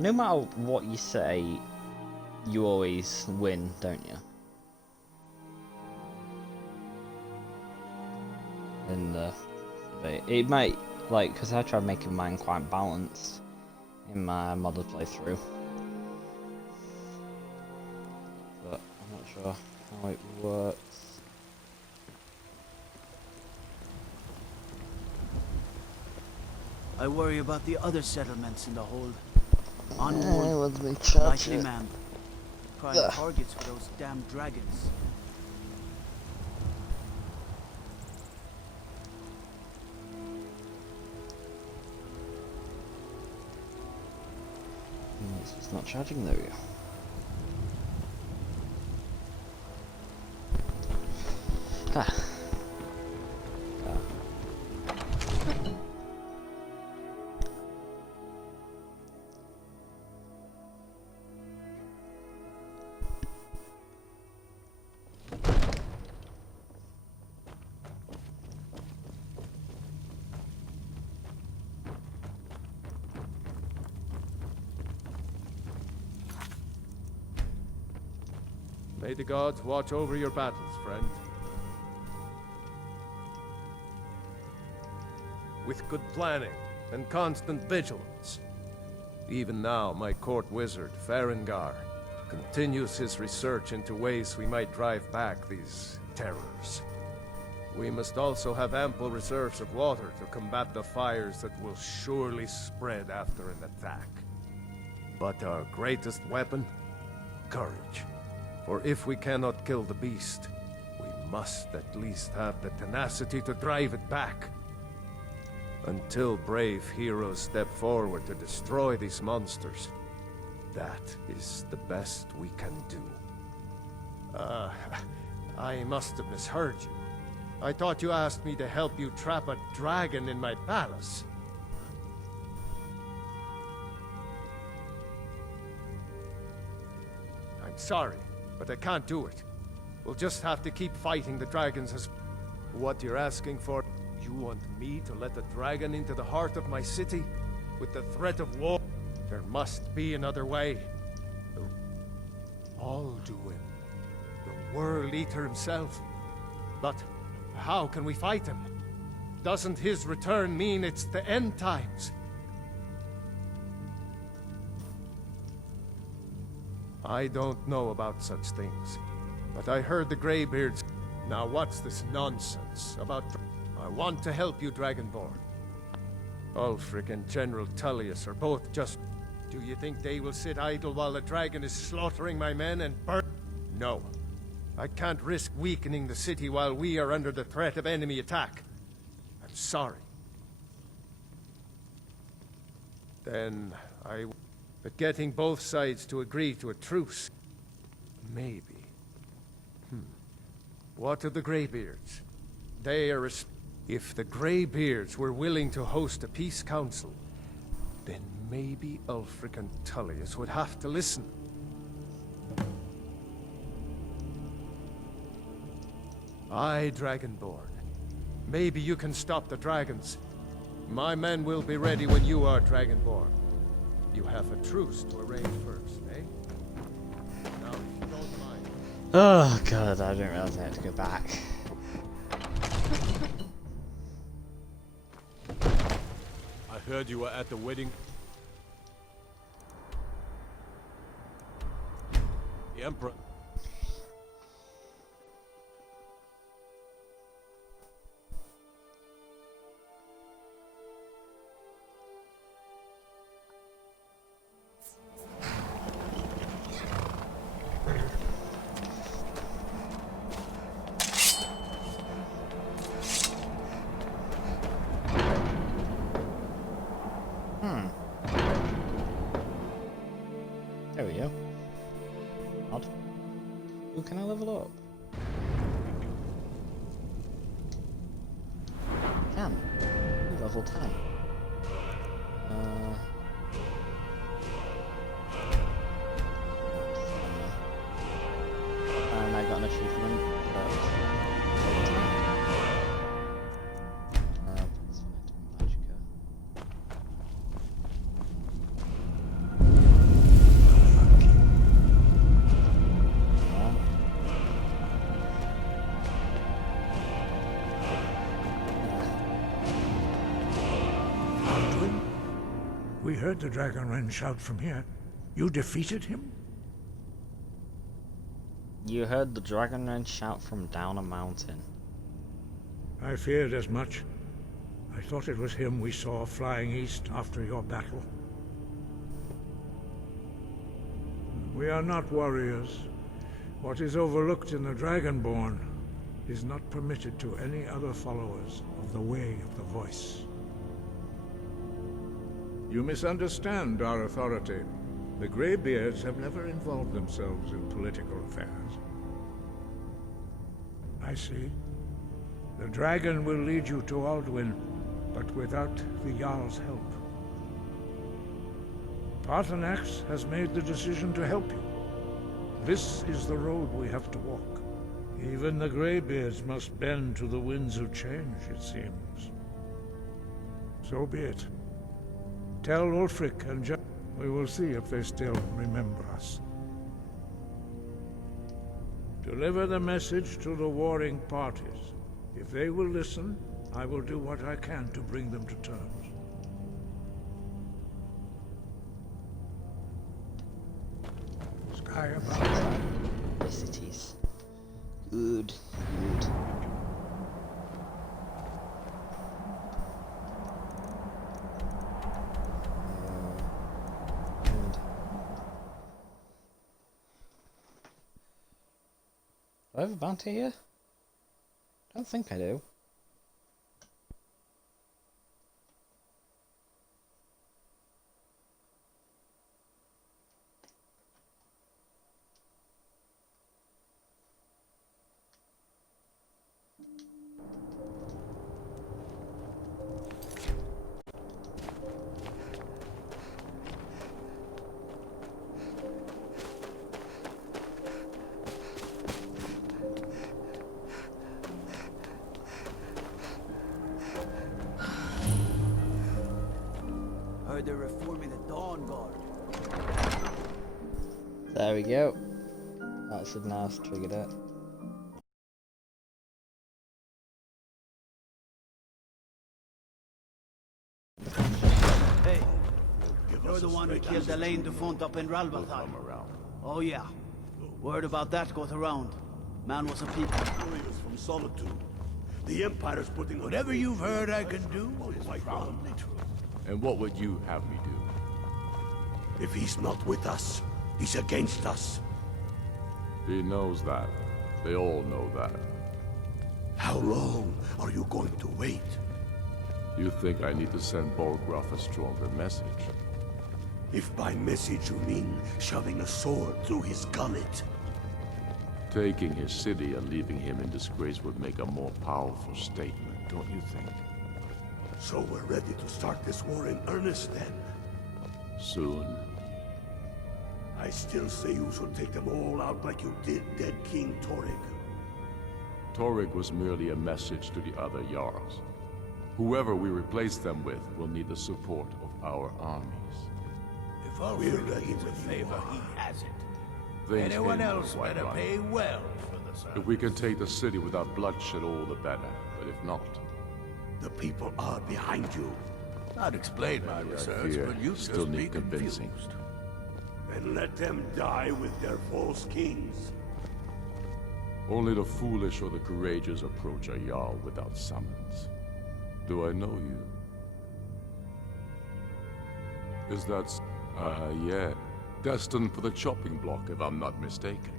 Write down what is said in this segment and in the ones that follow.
No matter what you say, you always win, don't you? In the debate. It might, like, because I tried making mine quite balanced in my modded playthrough. But I'm not sure how it works. I worry about the other settlements in the hold. Let's make Likely, ma'am. Prime targets for those damn dragons. It's not charging, there we go. Ah. May the gods watch over your battles, friend. With good planning and constant vigilance. Even now, my court wizard, Farengar, continues his research into ways we might drive back these terrors. We must also have ample reserves of water to combat the fires that will surely spread after an attack. But our greatest weapon? Courage. For if we cannot kill the beast, we must at least have the tenacity to drive it back. Until brave heroes step forward to destroy these monsters, that is the best we can do. I must have misheard you. I thought you asked me to help you trap a dragon in my palace. I'm sorry, but I can't do it. We'll just have to keep fighting the dragons as... What you're asking for? You want me to let a dragon into the heart of my city? With the threat of war? There must be another way. Alduin. The World Eater himself. But how can we fight him? Doesn't his return mean it's the end times? I don't know about such things, but I heard the Greybeards... Now what's this nonsense about... I want to help you, Dragonborn. Ulfric and General Tullius are both just... Do you think they will sit idle while the dragon is slaughtering my men and burn... No. I can't risk weakening the city while we are under the threat of enemy attack. I'm sorry. Then But getting both sides to agree to a truce... Maybe. What of the Greybeards? They are... If the Greybeards were willing to host a peace council, then maybe Ulfric and Tullius would have to listen. Aye, Dragonborn. Maybe you can stop the dragons. My men will be ready when you are, Dragonborn. You have a truce to arrange first, eh? Now, if you don't mind... Oh god, I didn't realize I had to go back. I heard you were at the wedding. The Emperor. There we go. Odd. Ooh, can I level up? Can. Ooh, level 10. And I got an achievement. We heard the Dragonren shout from here. You defeated him? You heard the Dragonren shout from down a mountain. I feared as much. I thought it was him we saw flying east after your battle. We are not warriors. What is overlooked in the Dragonborn is not permitted to any other followers of the Way of the Voice. You misunderstand our authority. The Greybeards have never involved themselves in political affairs. I see. The dragon will lead you to Alduin, but without the Jarl's help. Paarthurnax has made the decision to help you. This is the road we have to walk. Even the Greybeards must bend to the winds of change, it seems. So be it. Tell Ulfric and we will see if they still remember us. Deliver the message to the warring parties. If they will listen, I will do what I can to bring them to terms. Sky above. Yes, it is. Good, good. Do I have a bounty here? I don't think I do. Heard they're reforming the Dawn Guard. There we go. That should now have triggered it. Hey, you're the one who killed Elaine de Font up in Ralbathal. Oh yeah. Word about that goes around. Man was a people. Warriors from Solitude. The Empire's putting Whatever you've heard I can do is probably true. And what would you have me do? If he's not with us, he's against us. He knows that. They all know that. How long are you going to wait? You think I need to send Bolgraf a stronger message? If by message you mean shoving a sword through his gullet. Taking his city and leaving him in disgrace would make a more powerful statement, don't you think? So we're ready to start this war in earnest then? Soon. I still say you should take them all out like you did dead King Torrig. Torrig was merely a message to the other Jarls. Whoever we replace them with will need the support of our armies. If We're Ulfric ready needs a when you favor, are. he has it. Things Anyone came else quite better right. pay well for the service. If we can take the city without bloodshed, all the better. But if not, The people are behind you. I'd explain my research, fear but you still just be need convincing. confused. And let them die with their false kings. only the foolish or the courageous approach a Jarl without summons. Do I know you? Is that... yeah. Destined for the chopping block, if I'm not mistaken.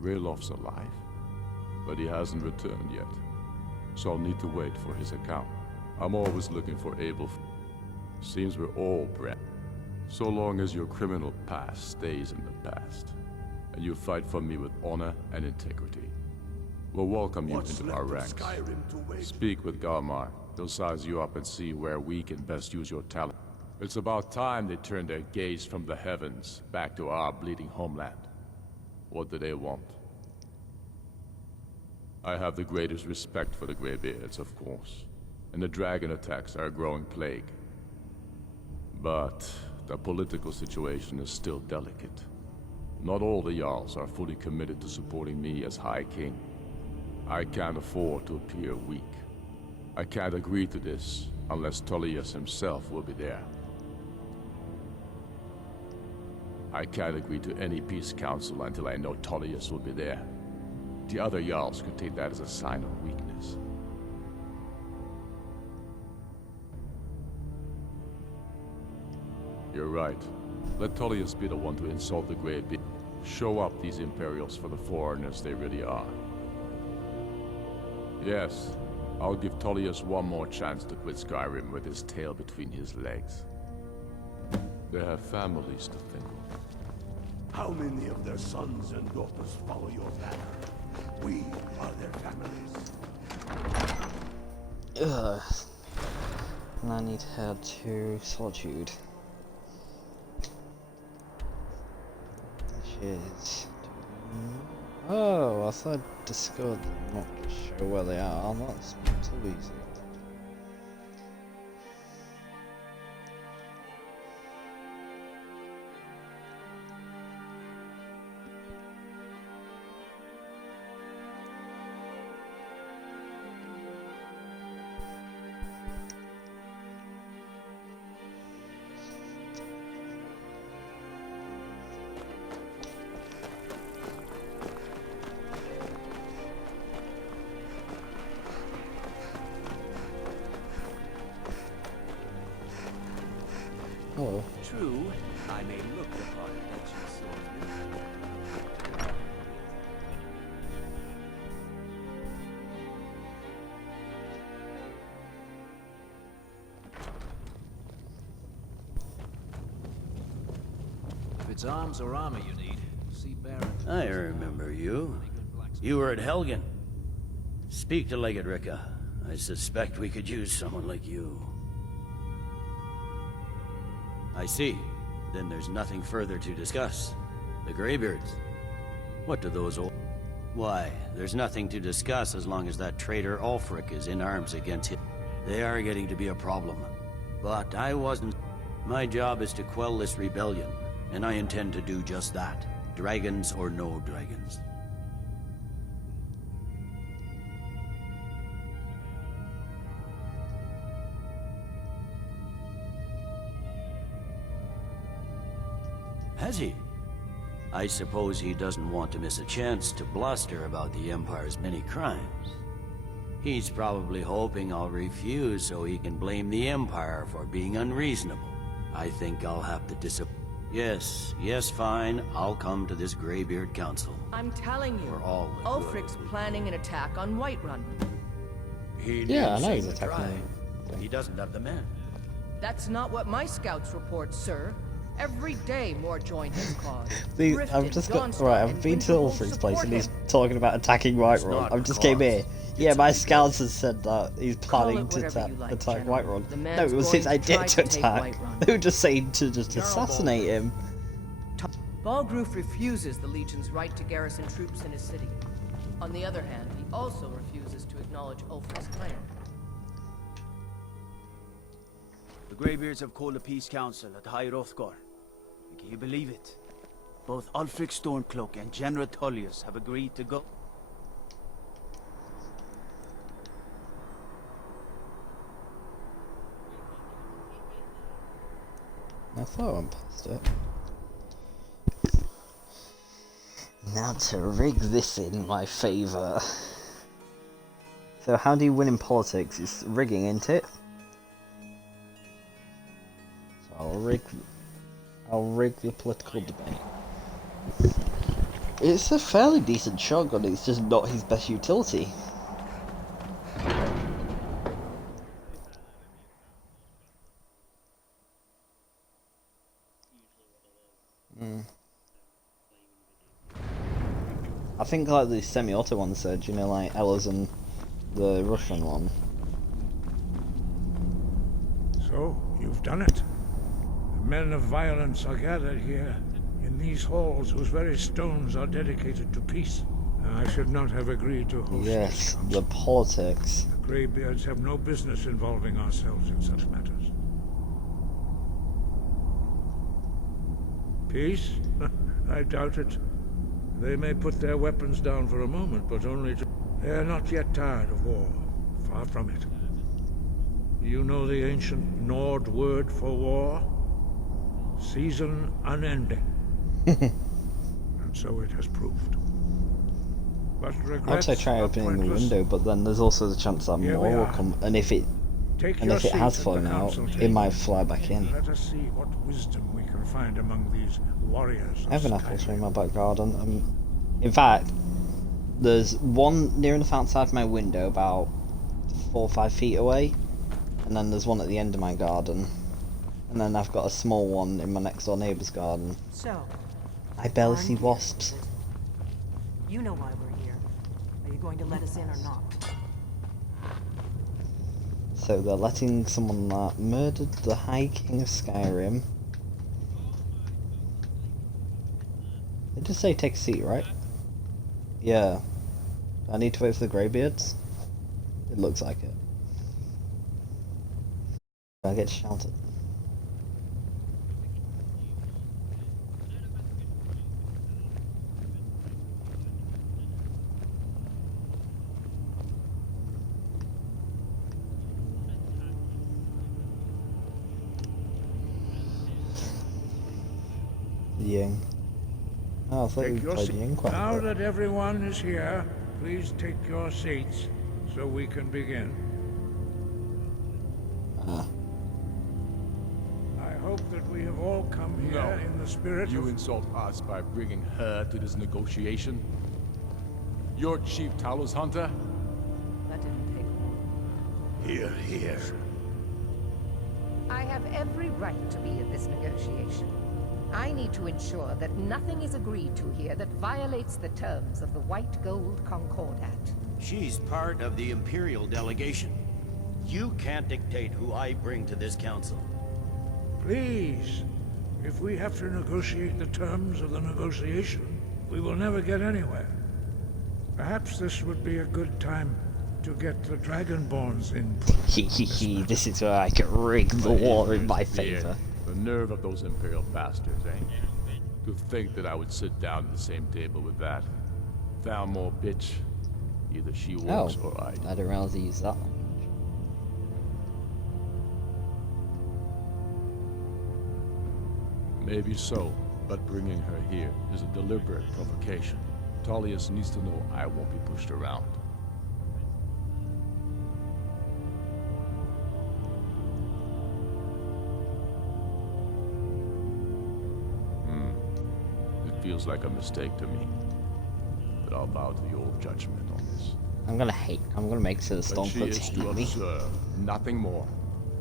Railof's alive, but he hasn't returned yet. So I'll need to wait for his account. I'm always looking for able... Seems we're all bred. So long as your criminal past stays in the past, and you fight for me with honor and integrity, we'll welcome you What's into left our of ranks. Skyrim to wait? Speak with Galmar. He'll size you up and see where we can best use your talent. It's about time they turned their gaze from the heavens back to our bleeding homeland. What do they want? I have the greatest respect for the Greybeards, of course, and the dragon attacks are a growing plague. But the political situation is still delicate. Not all the Jarls are fully committed to supporting me as High King. I can't afford to appear weak. I can't agree to this unless Tullius himself will be there. I can't agree to any peace council until I know Tullius will be there. The other Jarls could take that as a sign of weakness. You're right. Let Tullius be the one to insult the Greybeard. Show up these Imperials for the foreigners they really are. Yes, I'll give Tullius one more chance to quit Skyrim with his tail between his legs. They have families to think of. How many of their sons and daughters follow your banner? We are their families. Ugh. And I need to head to Solitude. Shit. Oh, I thought I discovered them, not sure where they are. That's too easy. Oh. True, I may look upon an ancient swordsman. If it's arms or armor you need, see Baron. I remember you. You were at Helgen. Speak to Legate Ricka. I suspect we could use someone like you. I see. Then there's nothing further to discuss. The Greybeards. What do those old... Why, there's nothing to discuss as long as that traitor Ulfric is in arms against him. They are getting to be a problem. But I wasn't... My job is to quell this rebellion, and I intend to do just that. Dragons or no dragons. Has he? I suppose he doesn't want to miss a chance to bluster about the Empire's many crimes. He's probably hoping I'll refuse so he can blame the Empire for being unreasonable. I think I'll have to Yes, fine. I'll come to this Greybeard Council. I'm telling you, For all the Ulfric's planning an attack on Whiterun. Yeah, I know he's attacking He doesn't have the men. That's not what my scouts report, sir. Every day more join his cause. I've just got right. I've been to Ulfric's place and he's talking about attacking Whiterun. I've just came here. Yeah, my scouts has said that he's planning to attack Whiterun. No, it was his idea to attack. They were just saying to just assassinate him. Balgruf refuses the Legion's right to garrison troops in his city. On the other hand, he also refuses to acknowledge Ulfric's claim. The Greybeards have called a peace council at High Hrothgar. Can you believe it? Both Ulfric Stormcloak and General Tullius have agreed to go. I thought I passed it. Now to rig this in my favour. So how do you win in politics? It's rigging, isn't it? So I'll rig the political debate. It's a fairly decent shotgun, it's just not his best utility. I think like the semi-auto one said, you know, like Ella's and the Russian one. So, you've done it. The men of violence are gathered here, in these halls whose very stones are dedicated to peace. I should not have agreed to host Yes, this council. the politics. The Greybeards have no business involving ourselves in such matters. Peace? I doubt it. They may put their weapons down for a moment, but only to... They're not yet tired of war. Far from it. You know the ancient Nord word for war? Season unending. And so it has proved. But I'd say try opening the window, but then there's also the chance that more will come, and if it has flown out, it might fly back in. Let us see what wisdom we can find among these warriors. I have an apple tree in my back garden. In fact, there's one near the fountain side of my window, about 4 or 5 feet away, and then there's one at the end of my garden, and then I've got a small one in my next door neighbour's garden. So, I barely see wasps. you know why we're here. Are you going to let us in or not? So they're letting someone that murdered the High King of Skyrim. They just say take a seat, right? Yeah. I need to wait for the Greybeards? It looks like it. I get shouted. Ying. Oh, I thought we played Ying quite Now well. that everyone is here, please take your seats so we can begin. I hope that we have all come here in the spirit You of... insult us by bringing her to this negotiation? You're Chief Talos Hunter? That didn't take long. Here, here. I have every right to be in this negotiation. I need to ensure that nothing is agreed to here that violates the terms of the White Gold Concordat. She's part of the Imperial delegation. You can't dictate who I bring to this council. Please, if we have to negotiate the terms of the negotiation, we will never get anywhere. Perhaps this would be a good time to get the Dragonborn's input. This is where I can rig the war in my favor. The nerve of those Imperial bastards, eh? To think that I would sit down at the same table with that Thalmor bitch. Either she walks or I do. I didn't realize he used that one. Maybe so, but bringing her here is a deliberate provocation. Tullius needs to know I won't be pushed around. It feels like a mistake to me. But I'll bow to the old judgment on this. I'm gonna make sure the But she Stormcloaks is hate to me. observe, nothing more.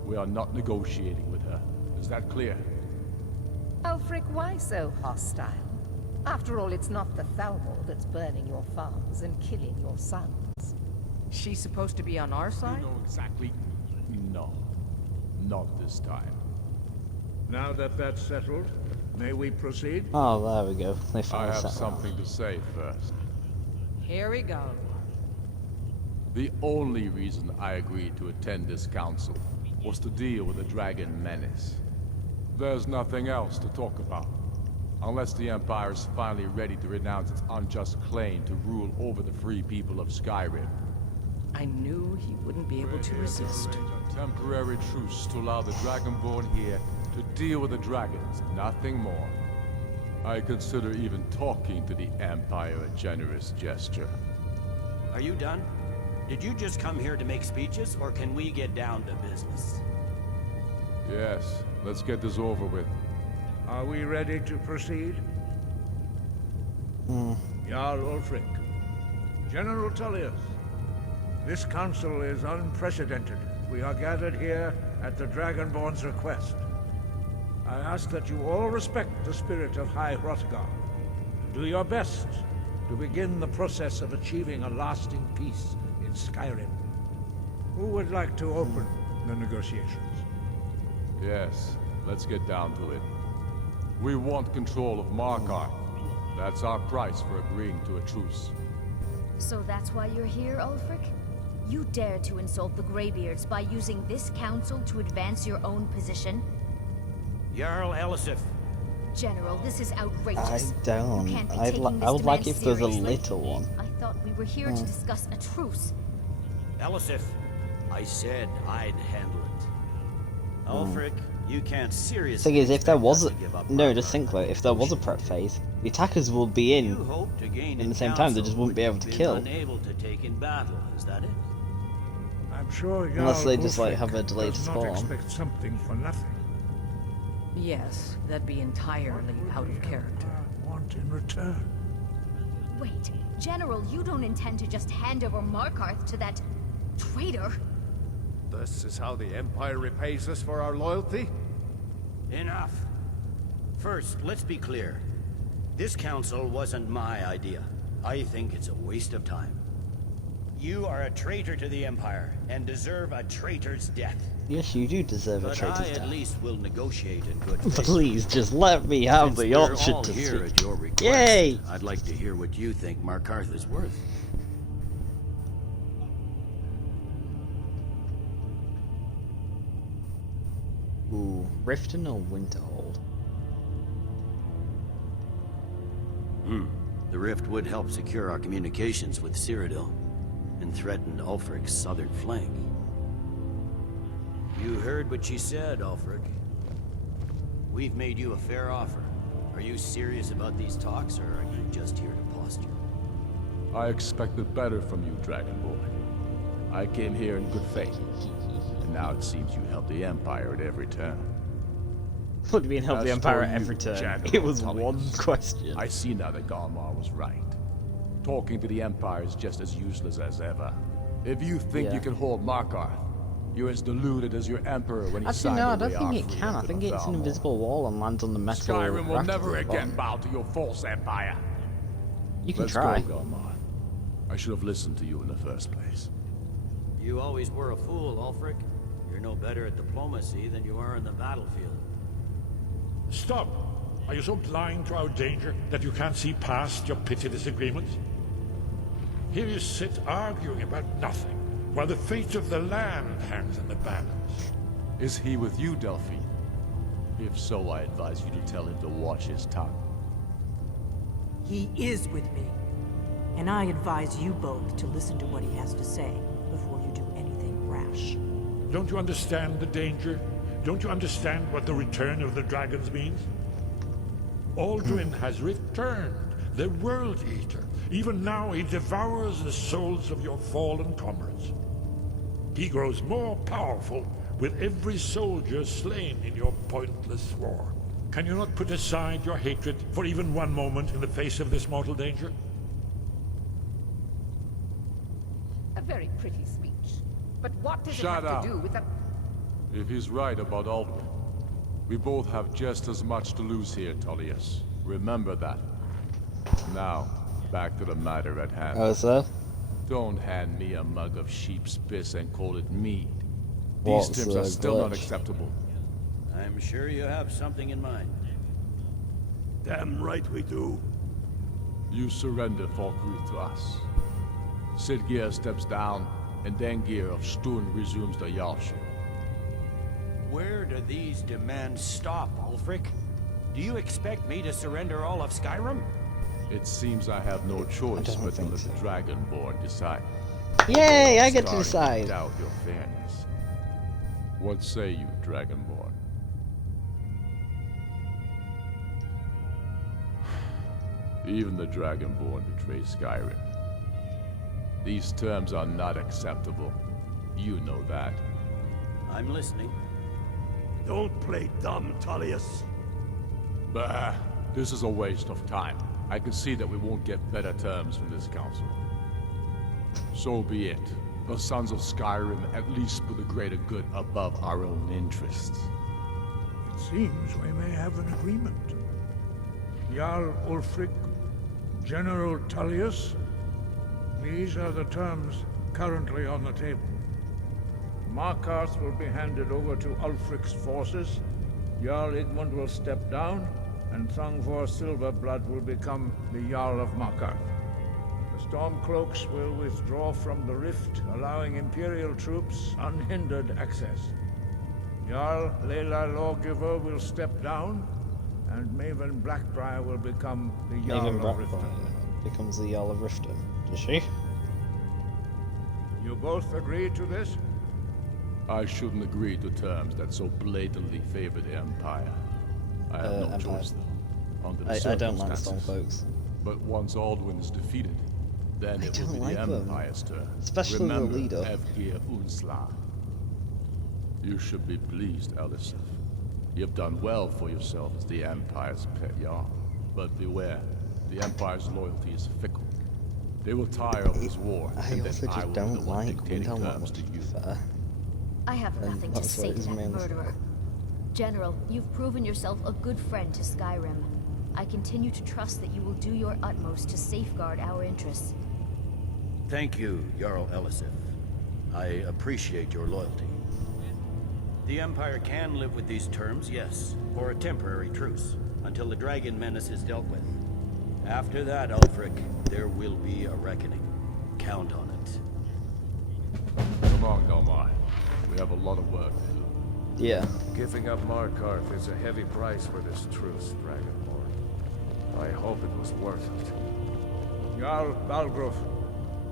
We are not negotiating with her. Is that clear? Ulfric, why so hostile? After all, it's not the Thalmor that's burning your farms and killing your sons. She's supposed to be on our side? You know exactly. No. Not this time. Now that that's settled, may we proceed? Oh, there we go. They I finally have settled something to say first. Here we go. The only reason I agreed to attend this council was to deal with the dragon menace. There's nothing else to talk about. Unless the Empire is finally ready to renounce its unjust claim to rule over the free people of Skyrim. I knew he wouldn't be able to resist. A temporary truce to allow the Dragonborn here to deal with the dragons, nothing more. I consider even talking to the Empire a generous gesture. Are you done? Did you just come here to make speeches, or can we get down to business? Yes, let's get this over with. Are we ready to proceed? Jarl Ulfric. General Tullius. This council is unprecedented. We are gathered here at the Dragonborn's request. I ask that you all respect the spirit of High Hrothgar. Do your best to begin the process of achieving a lasting peace in Skyrim. Who would like to open the negotiations? Yes, let's get down to it. We want control of Markarth. That's our price for agreeing to a truce. So that's why you're here, Ulfric? You dare to insult the Greybeards by using this council to advance your own position? Jarl Elisif. General, this is outrageous. I don't. You can't be I taking would this like demand if there was a seriously. little one. I thought We were here to discuss a truce. Elisif, I said I'd handle it. Ulfric, you can't seriously. Thing is, if there was a give up no, just think though, if there was a prep phase, the attackers will be in the same time. They just wouldn't be able to kill. Unable to take in battle, is that it? I'm sure Unless they just like Ulfric have a delayed does not spawn. expect something for nothing. Yes, that'd be entirely out of character. I want in return. Wait, General, you don't intend to just hand over Markarth to that traitor? This is how the Empire repays us for our loyalty? Enough. First, let's be clear. This council wasn't my idea. I think it's a waste of time. You are a traitor to the Empire, and deserve a traitor's death. Yes, you do deserve a traitor's But I death. at least will negotiate in good faith. Please, just let me have Since the we're option all to here speak. at your request, Yay! I'd like to hear what you think Markarth is worth. Ooh, Riften or Winterhold? The rift would help secure our communications with Cyrodiil, and threatened Ulfric's southern flank. You heard what she said, Ulfric. We've made you a fair offer. Are you serious about these talks, or are you just here to posture? I expected better from you, Dragonborn. I came here in good faith. And now it seems you help the Empire at every turn. What do you mean help the As Empire for at you, every turn? General It was Tullius, one question. I see now that Galmar was right. Talking to the Empire is just as useless as ever. If you think you can hold Markarth, you're as deluded as your Emperor when he Actually, signed no, I away don't our think it freedom can. I to think the it's an Thalmor. invisible wall and lands on the metal. Skyrim will raft never at the again bottom. bow to your false Empire. You can Let's try. go, Galmar. I should have listened to you in the first place. You always were a fool, Ulfric. You're no better at diplomacy than you are in the battlefield. Stop! Are you so blind to our danger that you can't see past your petty disagreements? Here you sit arguing about nothing, while the fate of the land hangs in the balance. Is he with you, Delphine? If so, I advise you to tell him to watch his tongue. He is with me. And I advise you both to listen to what he has to say before you do anything rash. Don't you understand the danger? Don't you understand what the return of the dragons means? Alduin has returned, the World Eater. Even now he devours the souls of your fallen comrades. He grows more powerful with every soldier slain in your pointless war. Can you not put aside your hatred for even one moment in the face of this mortal danger? A very pretty speech. But what does Shut it have up. to do with the... If he's right about Alduin, we both have just as much to lose here, Tullius. Remember that. Now, back to the matter at hand. Oh, sir? Don't hand me a mug of sheep's piss and call it mead. What's These terms the are still not glitch? acceptable. I'm sure you have something in mind. Damn right we do. You surrender Falkreath to us. Sidgeir steps down, and Dengir of Sturn resumes the Jarlship. Where do these demands stop, Ulfric? Do you expect me to surrender all of Skyrim? It seems I have no choice don't but to think let so. the Dragonborn decide. Yay, I get to Sorry decide. doubt your fairness. What say you, Dragonborn? Even the Dragonborn betray Skyrim. These terms are not acceptable. You know that. I'm listening. Don't play dumb, Tullius. Bah, this is a waste of time. I can see that we won't get better terms from this council. So be it. The Sons of Skyrim at least put the greater good above our own interests. It seems we may have an agreement. Jarl Ulfric, General Tullius, these are the terms currently on the table. Markarth will be handed over to Ulfric's forces, Jarl Igmund will step down, and Thongvor Silverblood will become the Jarl of Markarth. The Stormcloaks will withdraw from the rift, allowing Imperial troops unhindered access. Jarl Leila Lawgiver will step down, and Maven Blackbriar will become the Jarl Maven of Riften. Blackbriar becomes the Jarl of Riften. Does she? You both agree to this? I shouldn't agree to terms that so blatantly favor the Empire. I have no Empire. choice, though. Under the I don't like circumstances. Storm folks. But once Alduin is defeated, then it will don't be like the them. Empire's turn. Especially the Remember, leader. Evgir Unsla. You should be pleased, Elisif. You have done well for yourself as the Empire's pet yarn. But beware, the Empire's loyalty is fickle. They will tire of this war, I and also then I just will don't be the one like dictating Windhelm that terms much, to to be you. fair. I have And nothing to that's say what to his that main- murderer. General, you've proven yourself a good friend to Skyrim. I continue to trust that you will do your utmost to safeguard our interests. Thank you, Jarl Elisif. I appreciate your loyalty. The Empire can live with these terms, yes, for a temporary truce, until the dragon menace is dealt with. After that, Ulfric, there will be a reckoning. Count on it. Come on, Galmar. We have a lot of work to do. Yeah. Giving up Markarth is a heavy price for this truce, Dragonborn. I hope it was worth it. Jarl Balgruf,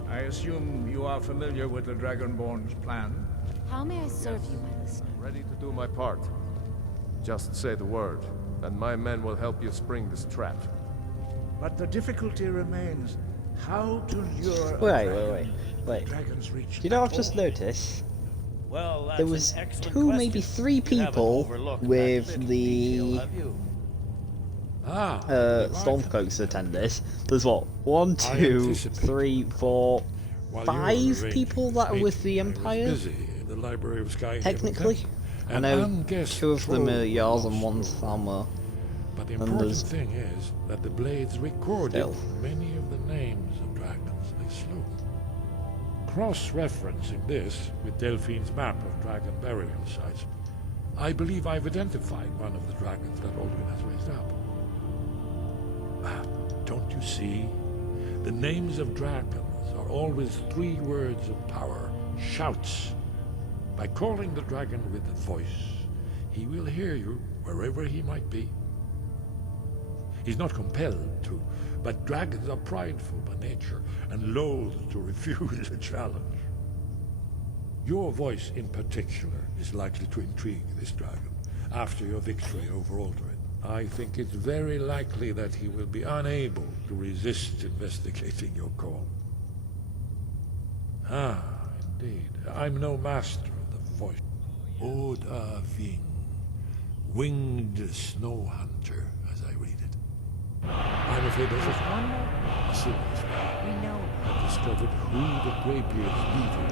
I assume you are familiar with the Dragonborn's plan? How may I serve you, my listener? Ready to do my part. Just say the word, and my men will help you spring this trap. But the difficulty remains how to lure Wait. dragons reach. You know what I've just noticed? Well, that's There was an excellent two, question. maybe three You haven't people overlooked that with little the detail, have you? Stormcloaks attend this. There's what? 1, 2, 3, 4, While you 5 were people that are arranging with the I was Empire. busy in the Library of Skyrim. Technically, I An know unguessed 2 of them are troll Jarls and lost 1's road. Thalmor. But the And important there's- thing is that the blades recorded Still. many of the names of dragons they slew. Cross-referencing this with Delphine's map of dragon burial sites, I believe I've identified one of the dragons that Alduin has raised up. Don't you see? The names of dragons are always 3 words of power, shouts. By calling the dragon with a voice, he will hear you wherever he might be. He's not compelled to, but dragons are prideful by nature and loath to refuse a challenge. Your voice in particular is likely to intrigue this dragon after your victory over Alduin. I think it's very likely that he will be unable to resist investigating your call. Ah, indeed. I'm no master of the voice. Oda Ving, winged snow hunter, as I read it. I'm afraid there's just one more. A serious one. We know. I've discovered who the Greybeard's leader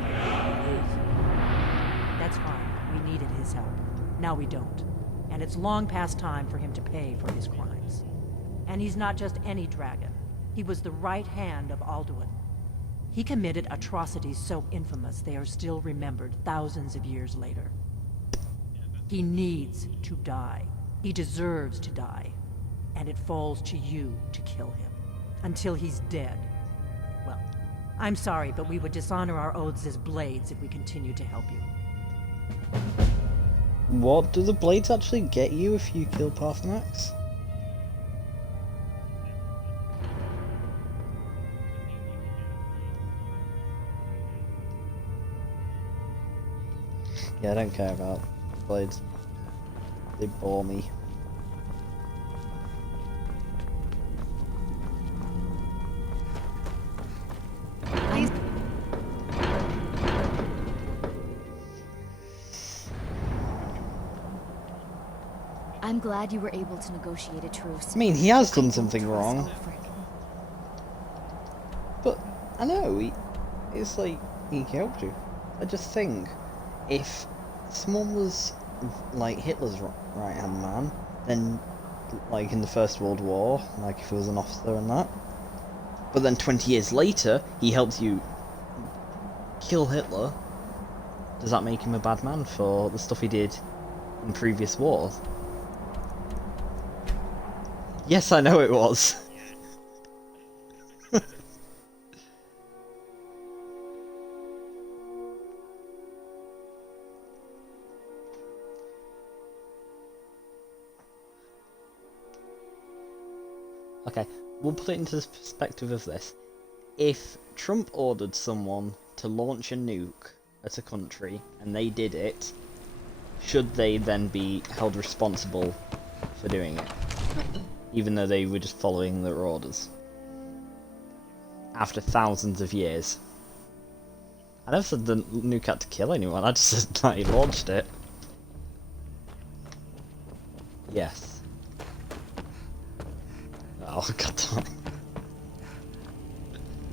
is. That's fine. We needed his help. Now we don't. And it's long past time for him to pay for his crimes. And he's not just any dragon. He was the right hand of Alduin. He committed atrocities so infamous they are still remembered thousands of years later. He needs to die. He deserves to die. And it falls to you to kill him. Until he's dead. Well, I'm sorry, but we would dishonor our oaths as blades if we continued to help you. What do the blades actually get you if you kill Pathanax? Yeah, I don't care about blades. They bore me. I'm glad you were able to negotiate a truce. I mean, he has done something wrong. But, I know, it's like, he helped you. I just think, if someone was, like, Hitler's right-hand man, then, like, in the First World War, like, if he was an officer and that, but then 20 years later, he helps you kill Hitler, does that make him a bad man for the stuff he did in previous wars? Yes, I know it was. Okay, we'll put it into the perspective of this. if Trump ordered someone to launch a nuke at a country and they did it, should they then be held responsible for doing it? Even though they were just following their orders. After thousands of years. I never said the nuke had to kill anyone, I just said that he launched it. Yes. Oh, god damn.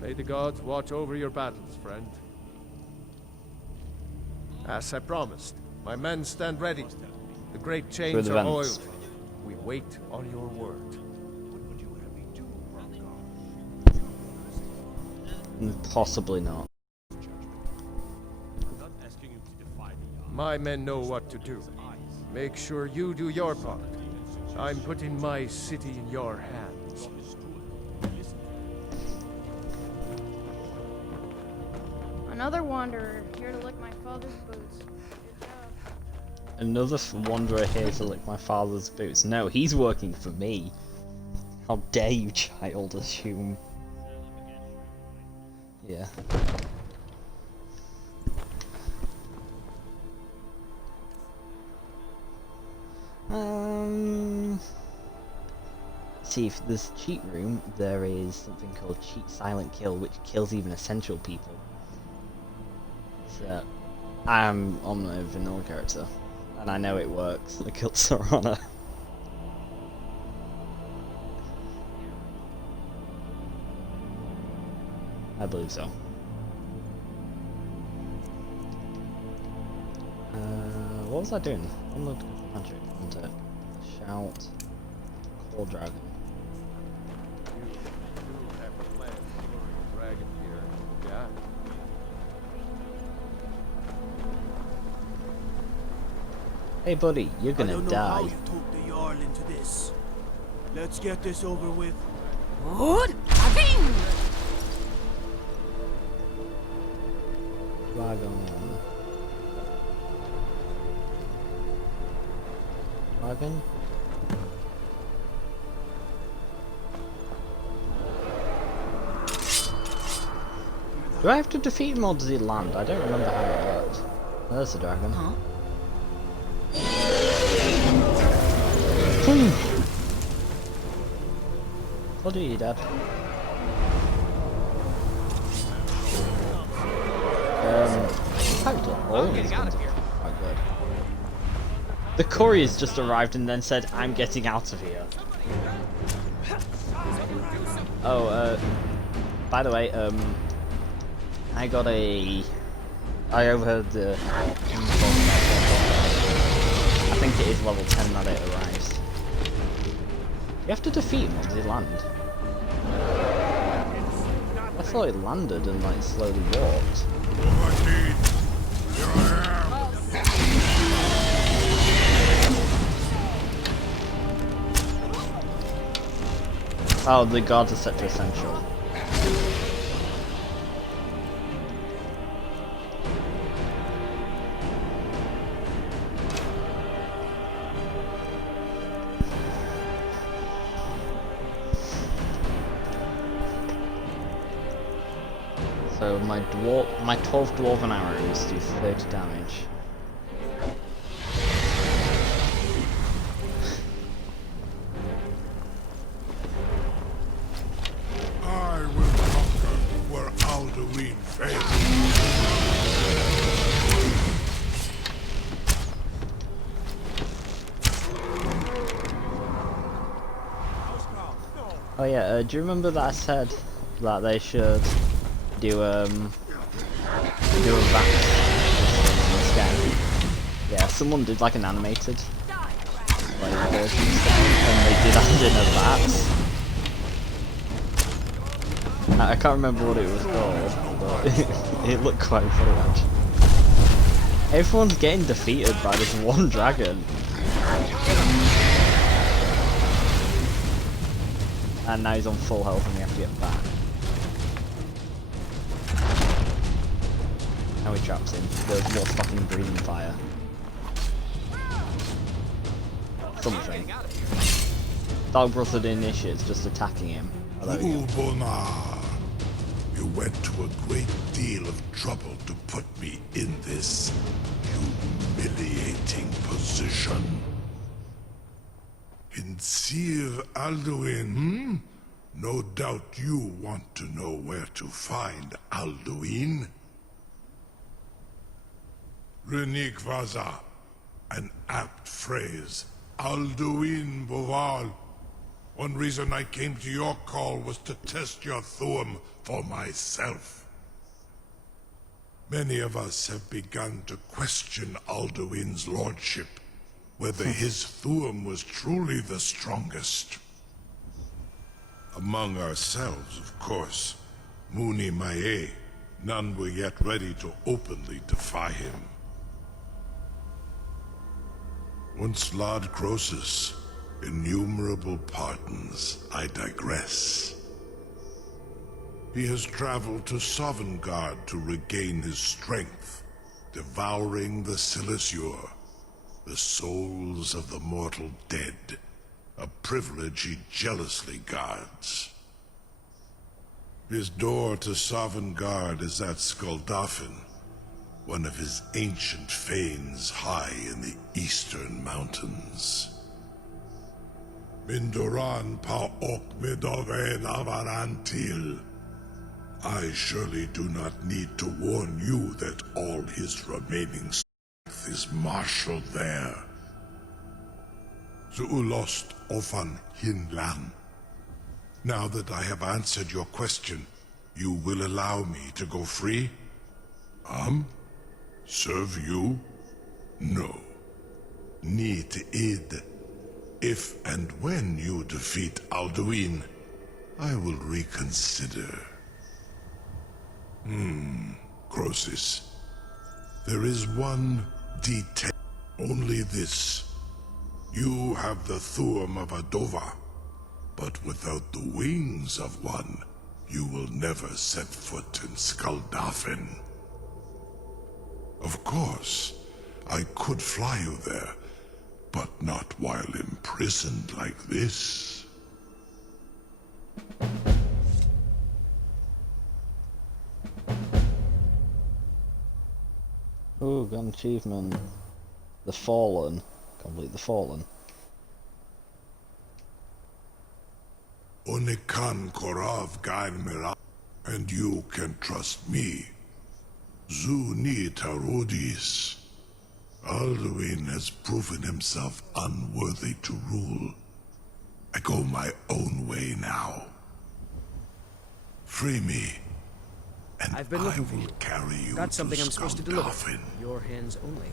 May the gods watch over your battles, friend. As I promised, my men stand ready. The great chains are oiled. We wait on your word. Possibly not. My men know what to do. Make sure you do your part. I'm putting my city in your hands. Another wanderer here to lick my father's boots. Good job. Another wanderer here to lick my father's boots. No, he's working for me. How dare you, child, assume. Yeah. See, if this cheat room, there is something called cheat silent kill, which kills even essential people. So, I'm on a vanilla character, and I know it works. I killed Serana. I believe so. What was I doing? Unload magic, wasn't it? Shout. Core dragon. Hey buddy, you're gonna die. How you talked the Jarl into this. Let's get this over with. Dragon. Dragon? Do I have to defeat him or does he land? I don't remember how it worked. Oh, there's the dragon. Huh? What are you, Dad? All of these guns are quite good. The courier's just arrived and then said, I'm getting out of here. Oh, by the way, I overheard the... I think it is level 10 that it arrives. You have to defeat him, or does he land? I thought he landed and like slowly walked. Oh, the gods are set to essential. So my 12 dwarven arrows do 30 damage. I will conquer where Alduin fails. Oh yeah, do you remember that I said that they should do a vax in Skyrim? Yeah, someone did like an animated like version and they did add in a vax. I can't remember what it was called, but it looked quite funny actually. Everyone's getting defeated by this one dragon. And now he's on full health and we have to get back. Now he traps him. There's more fucking breathing fire. Something. Dark Brother initiates just attacking him. Ulbonar, you You went to a great deal of trouble to put me in this humiliating position. In Sir Alduin, No doubt you want to know where to find Alduin. Renik Vaza, an apt phrase. Alduin Boval. One reason I came to your call was to test your Thuum for myself. Many of us have begun to question Alduin's lordship, whether his Thuum was truly the strongest. Among ourselves, of course, Muni Mae, none were yet ready to openly defy him. Once Lord Croesus, innumerable pardons, I digress. He has traveled to Sovngarde to regain his strength, devouring the Silesur, the souls of the mortal dead, a privilege he jealously guards. His door to Sovngarde is at Skuldafn, one of his ancient fanes high in the eastern mountains. Mindoran pa ok midove lavarantil. I surely do not need to warn you that all his remaining strength is marshaled there. Zuulost ofan hinlan. Now that I have answered your question, you will allow me to go free? Serve you? No. Need id. If and when you defeat Alduin, I will reconsider. Croesus. There is one detail. Only this. You have the Thuum of a Dova, but without the wings of one, you will never set foot in Skuldafn. Of course, I could fly you there, but not while imprisoned like this. Ooh, got an achievement. The Fallen. Complete the Fallen. Onikan Korav Gain Mira, and you can trust me. Zuni Tarudis. Alduin has proven himself unworthy to rule. I go my own way now. Free me, and I've been looking for you. Carry you Got something to I'm supposed to deliver. Skuldafn. Your hands only.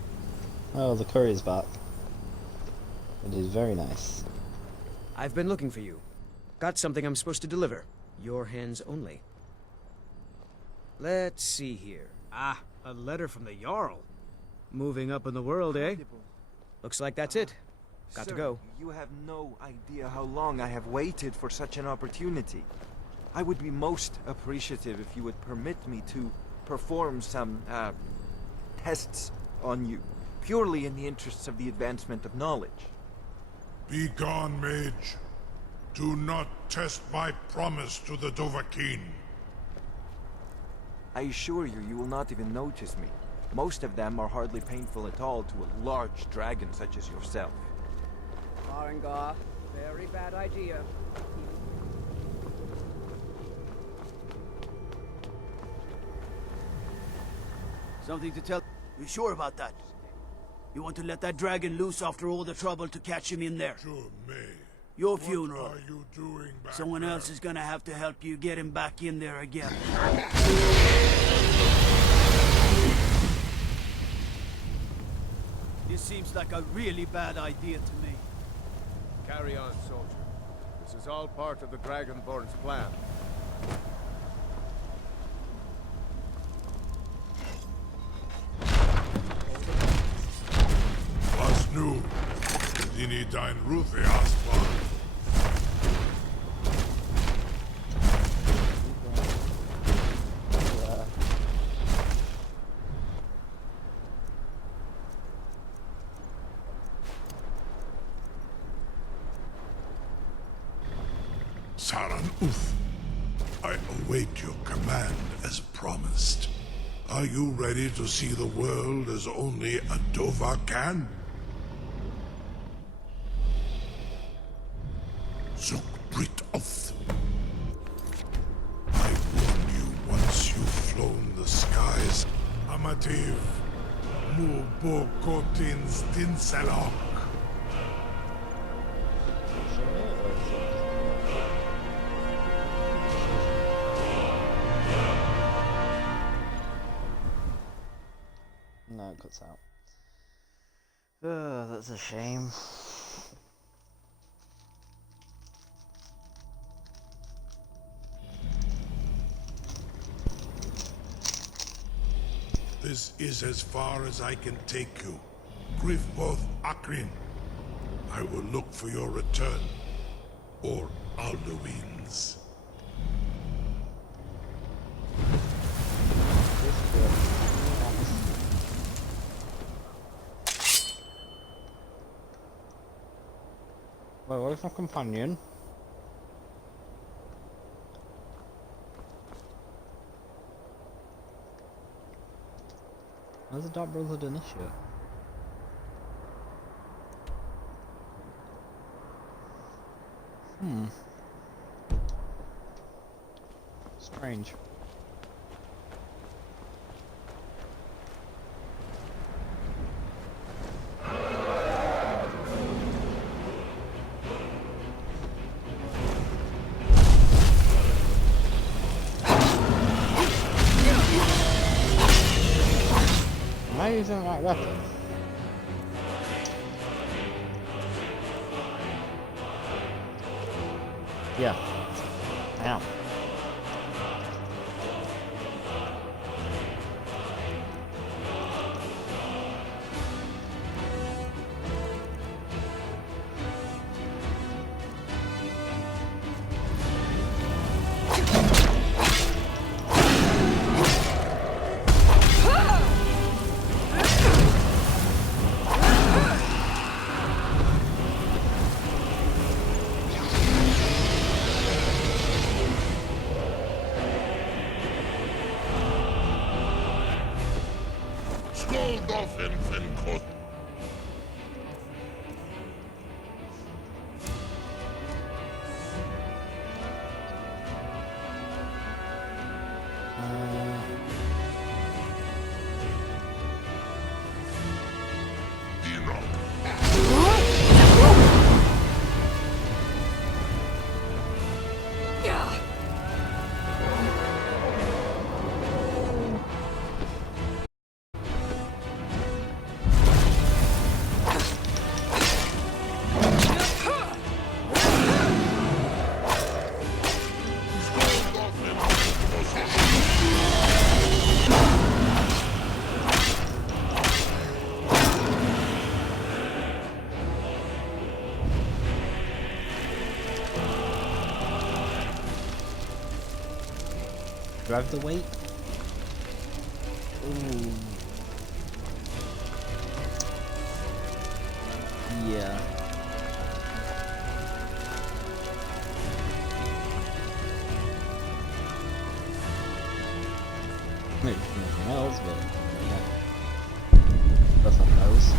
Oh, the curry's back. It is very nice. I've been looking for you. Got something I'm supposed to deliver. Your hands only. Let's see here. Ah, a letter from the Jarl. Moving up in the world, eh? Looks like that's it. Got to go. You have no idea how long I have waited for such an opportunity. I would be most appreciative if you would permit me to perform some, tests on you, purely in the interests of the advancement of knowledge. Be gone, mage. Do not test my promise to the Dovahkiin. I assure you, you will not even notice me. Most of them are hardly painful at all to a large dragon such as yourself. Farengar, very bad idea. Something to tell? You sure about that? You want to let that dragon loose after all the trouble to catch him in there? Sure, may. Your funeral. What are you doing back Someone there? else is gonna have to help you get him back in there again. This seems like a really bad idea to me. Carry on, soldier. This is all part of the Dragonborn's plan. Was nu? Dini dein Ruthi Aspa. Saran Uth. I await your command as promised. Are you ready to see the world as only a Dova can? Zuk Brit Oth. I warn you, once you've flown the skies, Amativ, Mubo Kotins Dinselok. No, it cuts out. Oh, that's a shame. This is as far as I can take you. Grifboth Akrin. I will look for your return. Or Alduin's. Wait, where's my companion? How's the Dark Brotherhood done this shit? Strange. Am I using the right weapon? Yeah, I am. Do I have the weight? Ooh. Yeah. Maybe nothing else, but yeah. That's on those.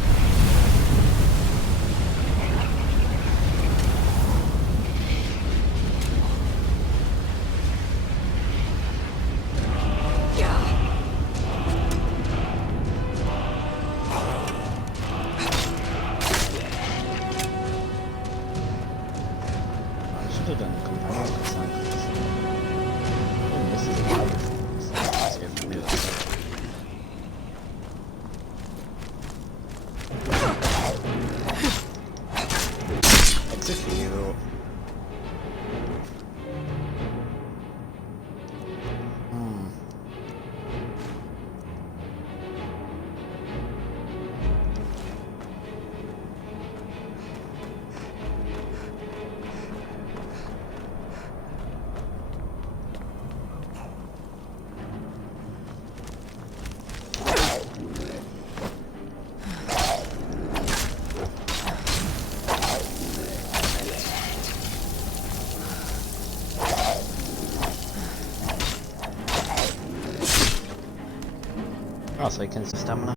Oh, so he can stamina.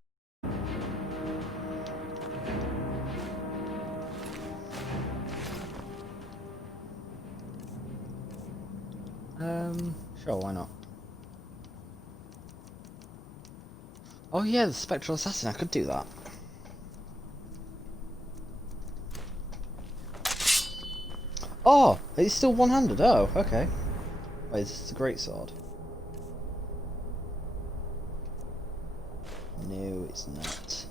Sure, why not? Oh yeah, the Spectral Assassin, I could do that. Oh, it's still one-handed, oh, okay. Wait, is this the Great Sword? No, it's not.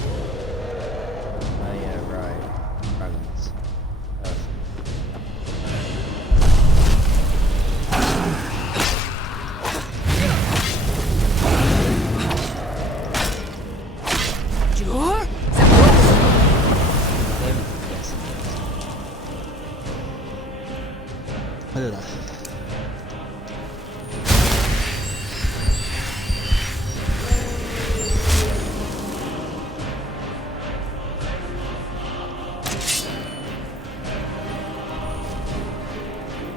Oh yeah, right. Dragons.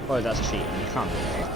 Oh, that's cheating. You can't do that.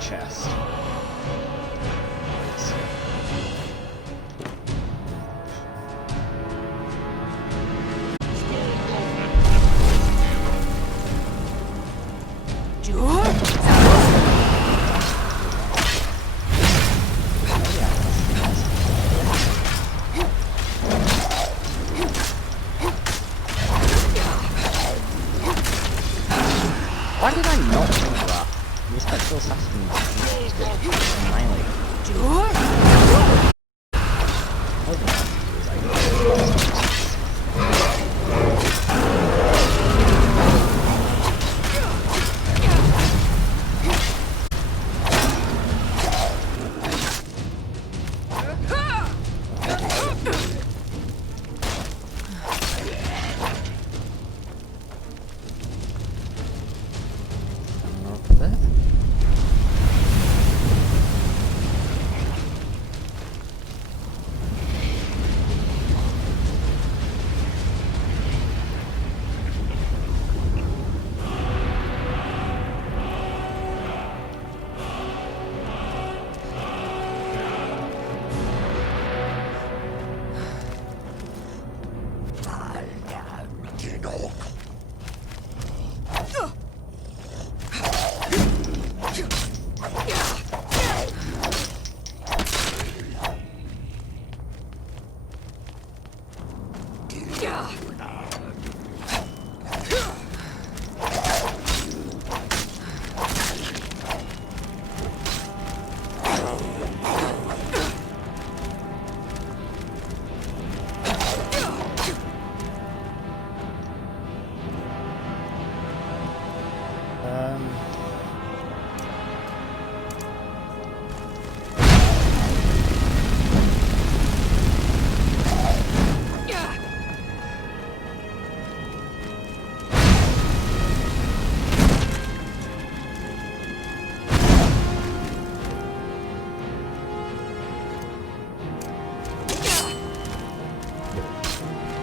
Chest. Why did I not think of that? The Spectral Assassin is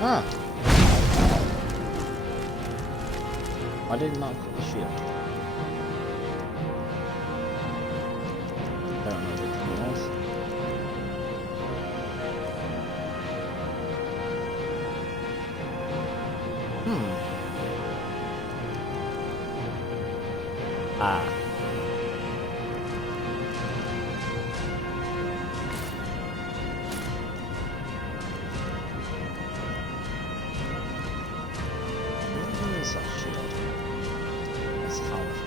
Ah. I did not put the shield. I don't know which one was. Ah. most powerful.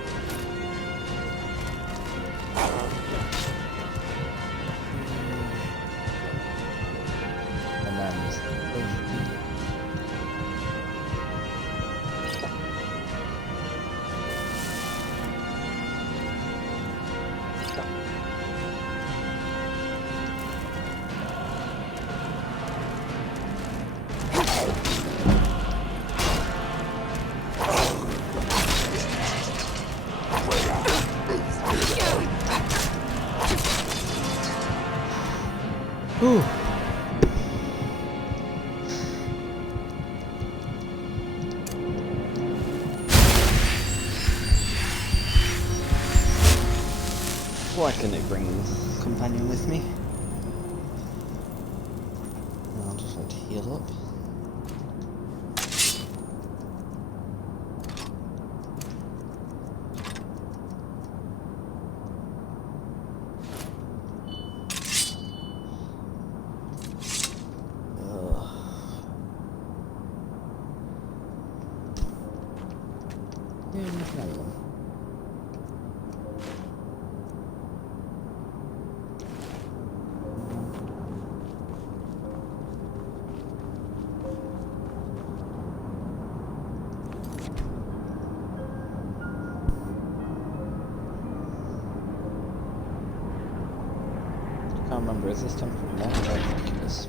And then Ooh. Why couldn't it bring the companion with me? I'll just like to heal up. I can't remember, is this temple long? I don't think it is.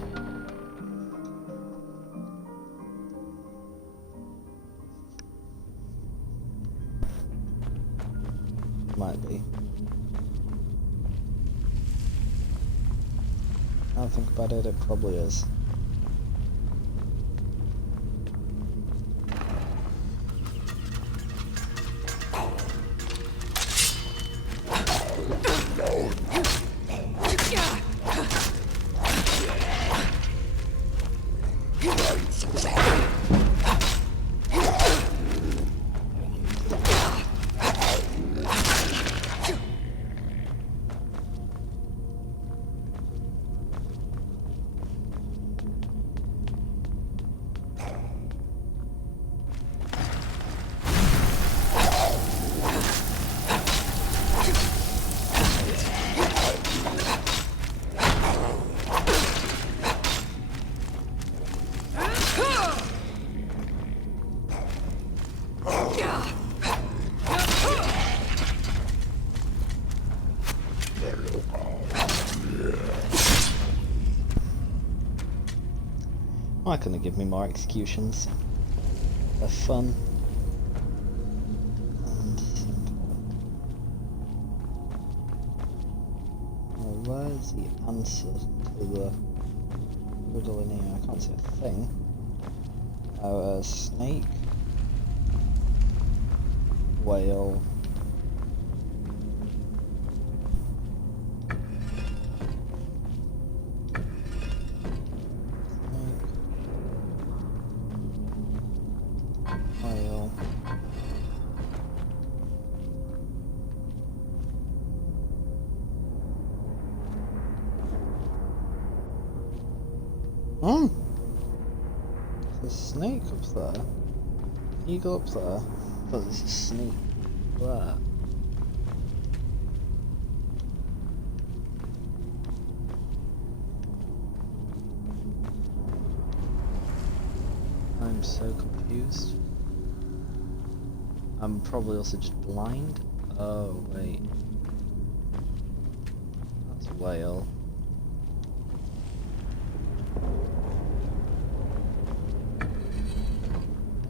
Might be. Now I think about it, it probably is. Why couldn't it give me more executions? They're fun. And simple. Well, where's the answer to the riddle in here? I can't see a thing. Oh, a snake. Whale. Oh! There's a snake up there. Eagle up there. But there's a snake there. I'm so confused. I'm probably also just blind. Oh, wait. That's a whale.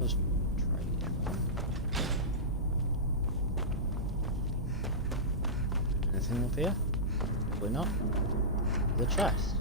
Just try. Anything up here? Probably not. The chest.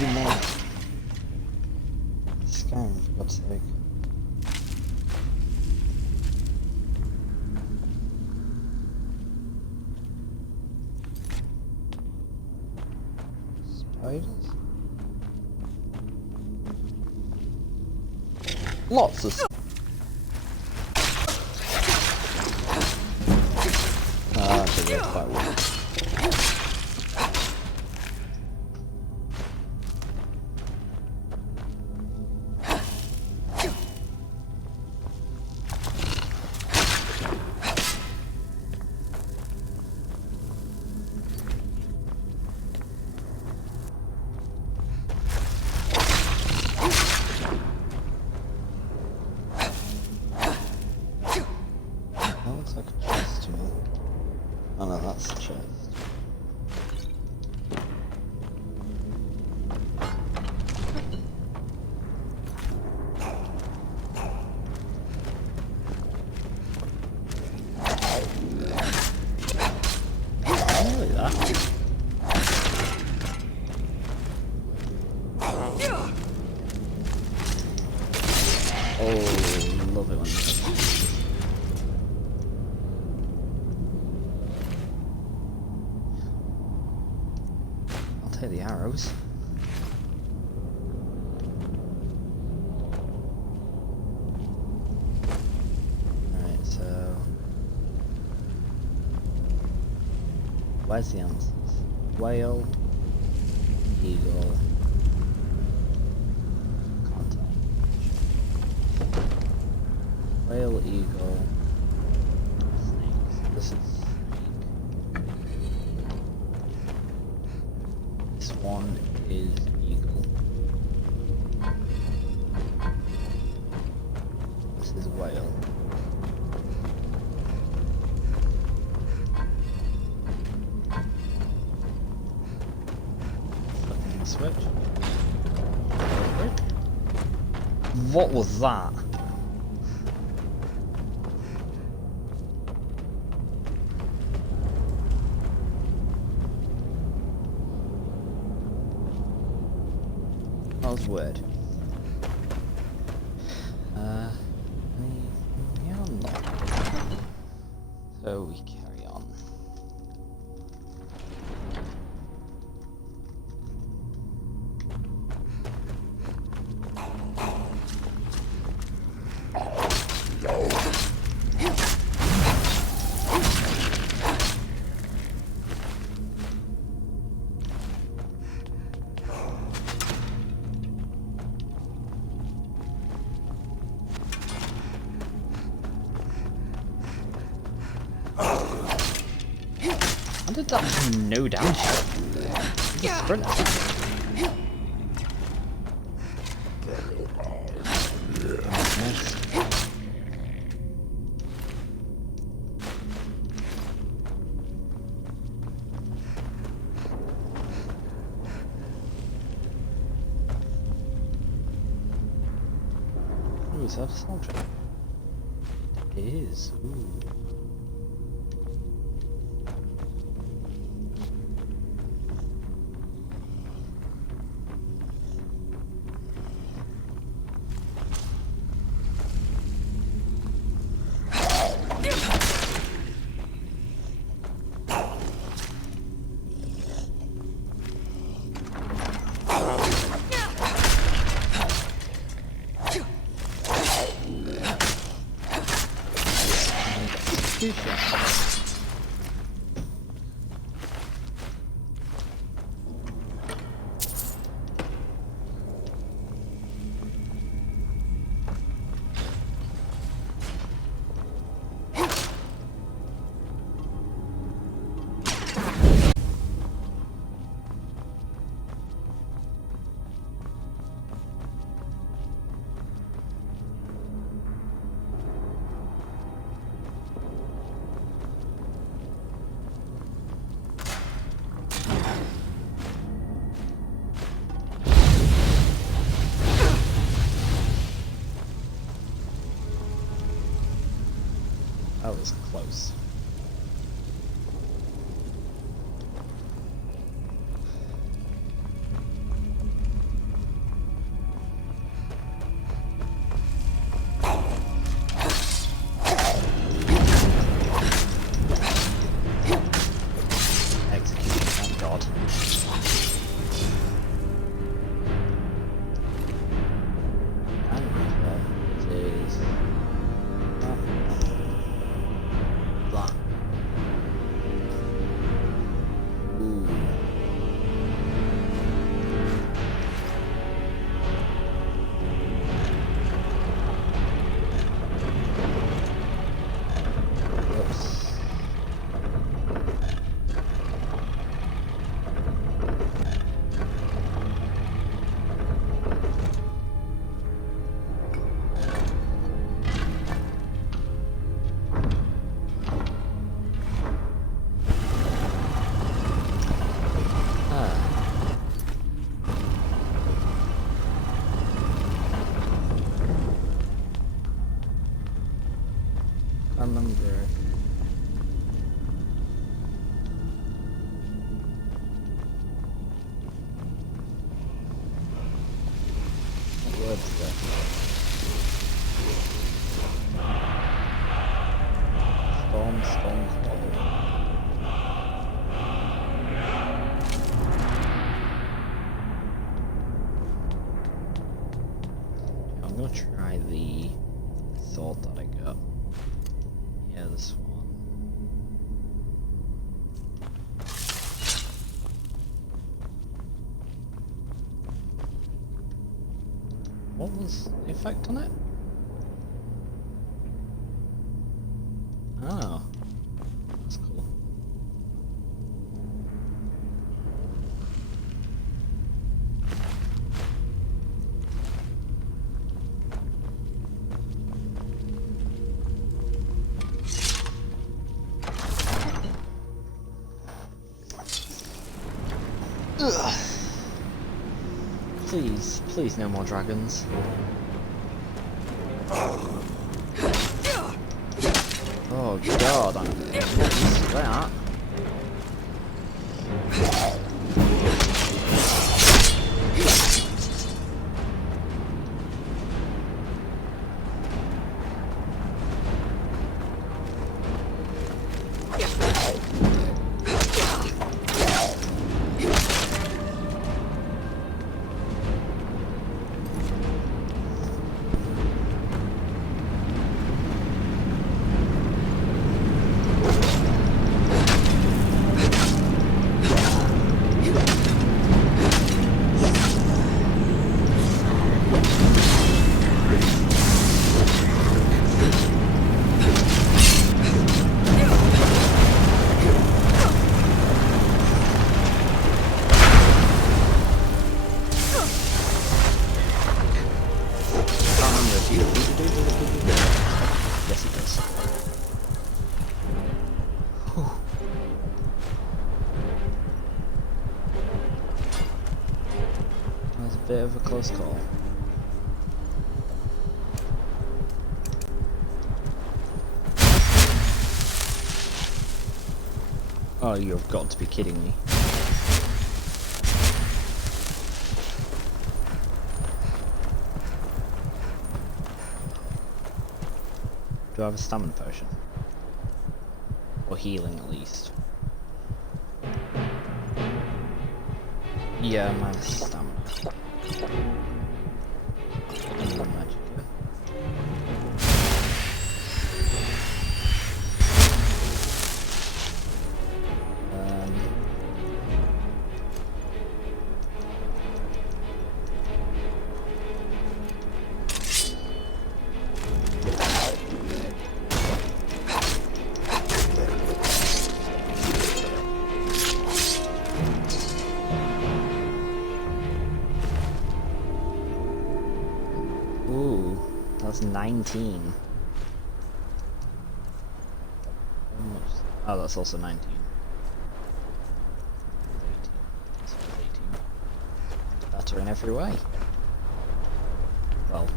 even though Skyrim, for God's sake. Spiders? Lots of actually they're quite weird. That looks like a chest to me. Oh no, that's the chest. Really that? Oh, love it when I'll take the arrows. Alright, so where's the answers? Whale, eagle. Can't tell. Whale, eagle, snakes. This is snake. This one is eagle. This is whale. Flipping the switch. What was that? That was weird. Yeah, no. So we carry on. How did that have no damage? He's a sprinter. Ooh, is that a soldier? It is. Ooh. That was close. I remember it. What words there? Storm Call. I'm gonna try the sword that I got. Yeah, this one. What was the effect on it? Oh, that's cool. Ugh. Please no more dragons. Oh god, I'm used to that. Yes, it does. Whew. That was a bit of a close call. Oh, you've got to be kidding me. Do I have a stamina potion? Or healing at least. Yeah, my stamina. And one magic. Ooh, that's 19. Oh, that's also 19. 18. Better in every way. Well.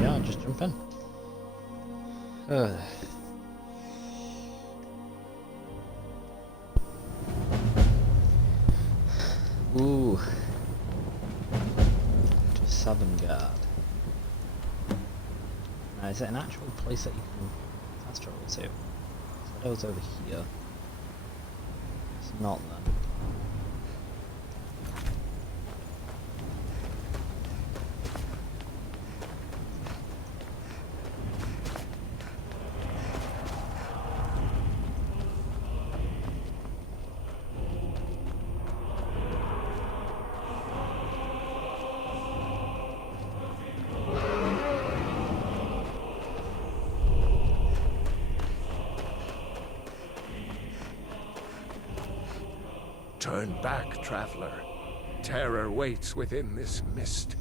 Yeah, just jump in. Ooh. To 7 guard. Now, is it an actual place that you can fast travel to? So that was over here. It's not then. Turn back, traveler. Terror waits within this mist.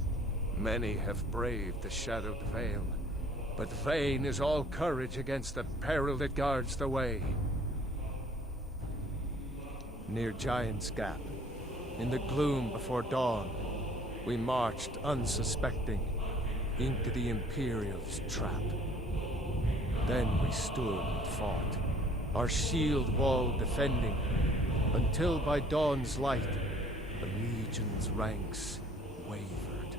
Many have braved the shadowed veil, but vain is all courage against the peril that guards the way. near Giant's Gap. In the gloom before dawn, we marched unsuspecting into the Imperial's trap. Then we stood and fought, our shield wall defending, until by dawn's light, the Legion's ranks wavered.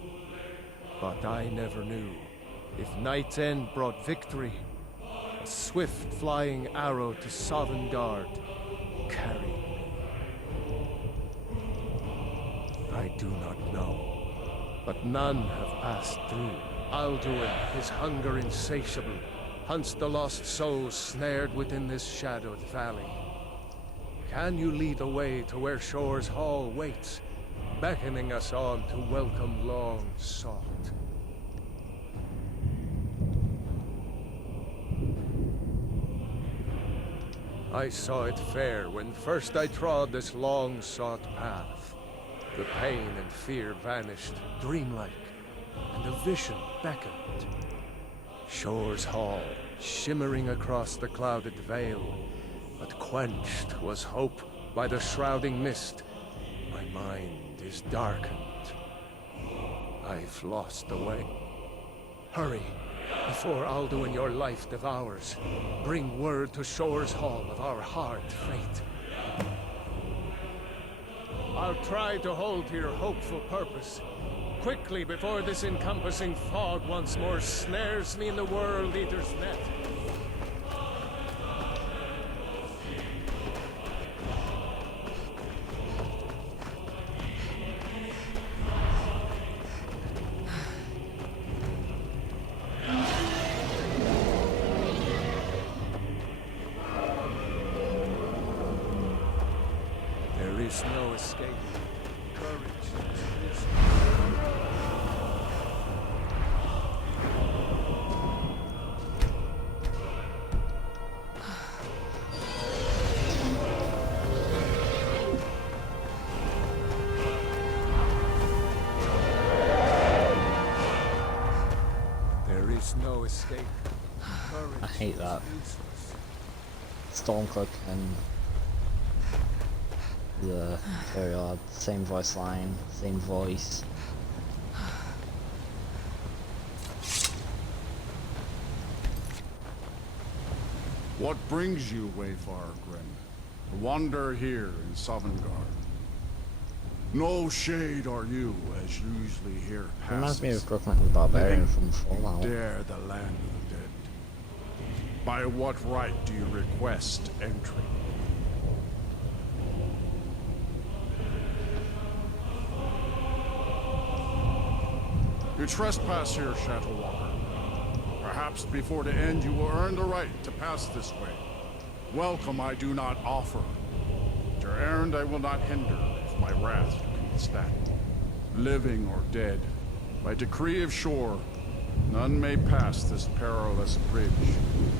But I never knew if Night's End brought victory, a swift flying arrow to Sovngarde carried me. I do not know, but none have passed through. Alduin, his hunger insatiable, hunts the lost souls snared within this shadowed valley. Can you lead the way to where Shore's Hall waits, beckoning us on to welcome long sought? I saw it fair when first I trod this long-sought path. The pain and fear vanished, dreamlike, and a vision beckoned. Shore's Hall, shimmering across the clouded veil, but quenched was hope by the shrouding mist. My mind is darkened. I've lost the way. Hurry, before Alduin your life devours. Bring word to Shore's Hall of our hard fate. I'll try to hold to your hopeful purpose. Quickly, before this encompassing fog once more snares me in the World Eater's net. There is no escape. Courage is There is no escape. Courage I hate that. is useless. Stormcloak and the Imperial, same voice line, same voice. What brings you, Wayfarer Grim? To wander here in Sovngarde? No shade are you, as usually here Reminds me passes. of Brooklyn the Barbarian from Fallout. Dare the land of the dead. By what right do you request entry? You trespass here, Shadow Walker. Perhaps before the end you will earn the right to pass this way. Welcome I do not offer. Your errand I will not hinder, if my wrath you can stand. Living or dead, by decree of Shore, none may pass this perilous bridge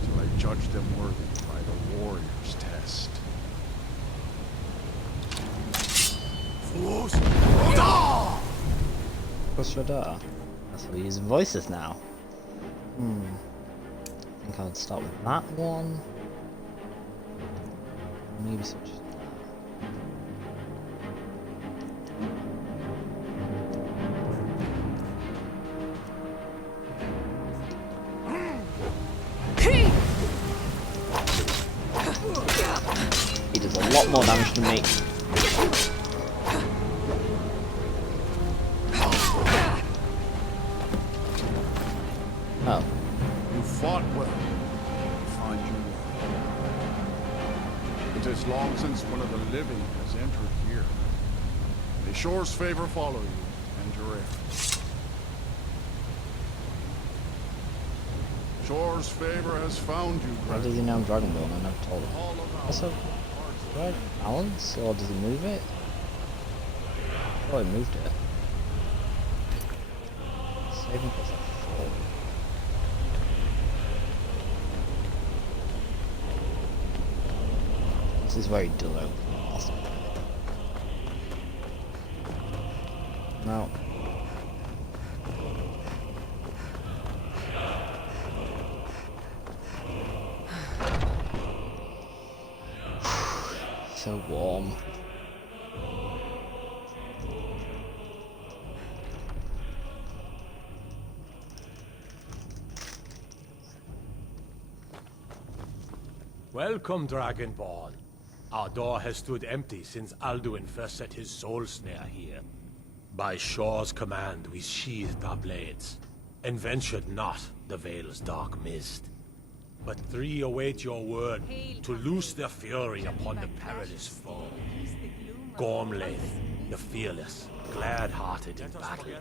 till I judge them worthy by the warrior's test. What's your door? That's what we're using voices now. I think I'll start with that one. Maybe switch to that. He does a lot more damage to me. Oh. You fought well. I find you well. It is long since one of the living has entered here. May Shore's favor follow you, and your heirs. Shore's favor has found you, How does he know I'm Dragonborn? I never told him. Also, do I balance, or does he move it? Oh, he moved it. Saving plus a 4. This is very dull. No. So warm. Welcome, Dragonborn. Our door has stood empty since Alduin first set his soul snare here. By Shaw's command, we sheathed our blades, and ventured not the Vale's dark mist. But three await your word to loose their fury upon the perilous foe. Gormlaith, the fearless, glad-hearted in battle.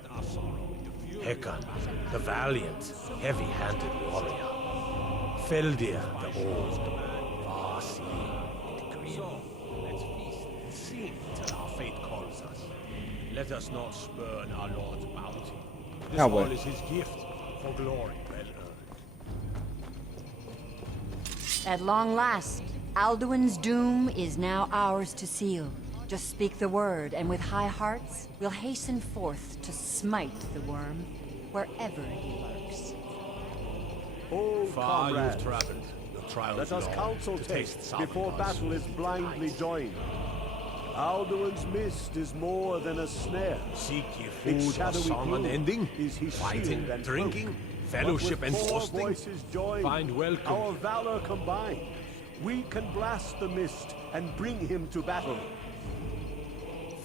Hecon, the valiant, heavy-handed warrior. Feldir, the old, far-seeing and grim. Let's feast and sing till our fate calls us. Let us not spurn our Lord's bounty. This all is his gift for glory well earned. At long last, Alduin's doom is now ours to seal. Just speak the word, and with high hearts, we'll hasten forth to smite the worm wherever he lurks. Oh, Far comrades, you've traveled, your trials let us long, counsel to taste taste before Sovngar's battle is sweet blindly delight. joined. Alduin's mist is more than a snare. Seek ye Its food or shadowy song gloom unending? is his Fighting, shield and drinking, cloak. fellowship But and with four boasting? voices joined, Find welcome. our valor combined, we can blast the mist and bring him to battle.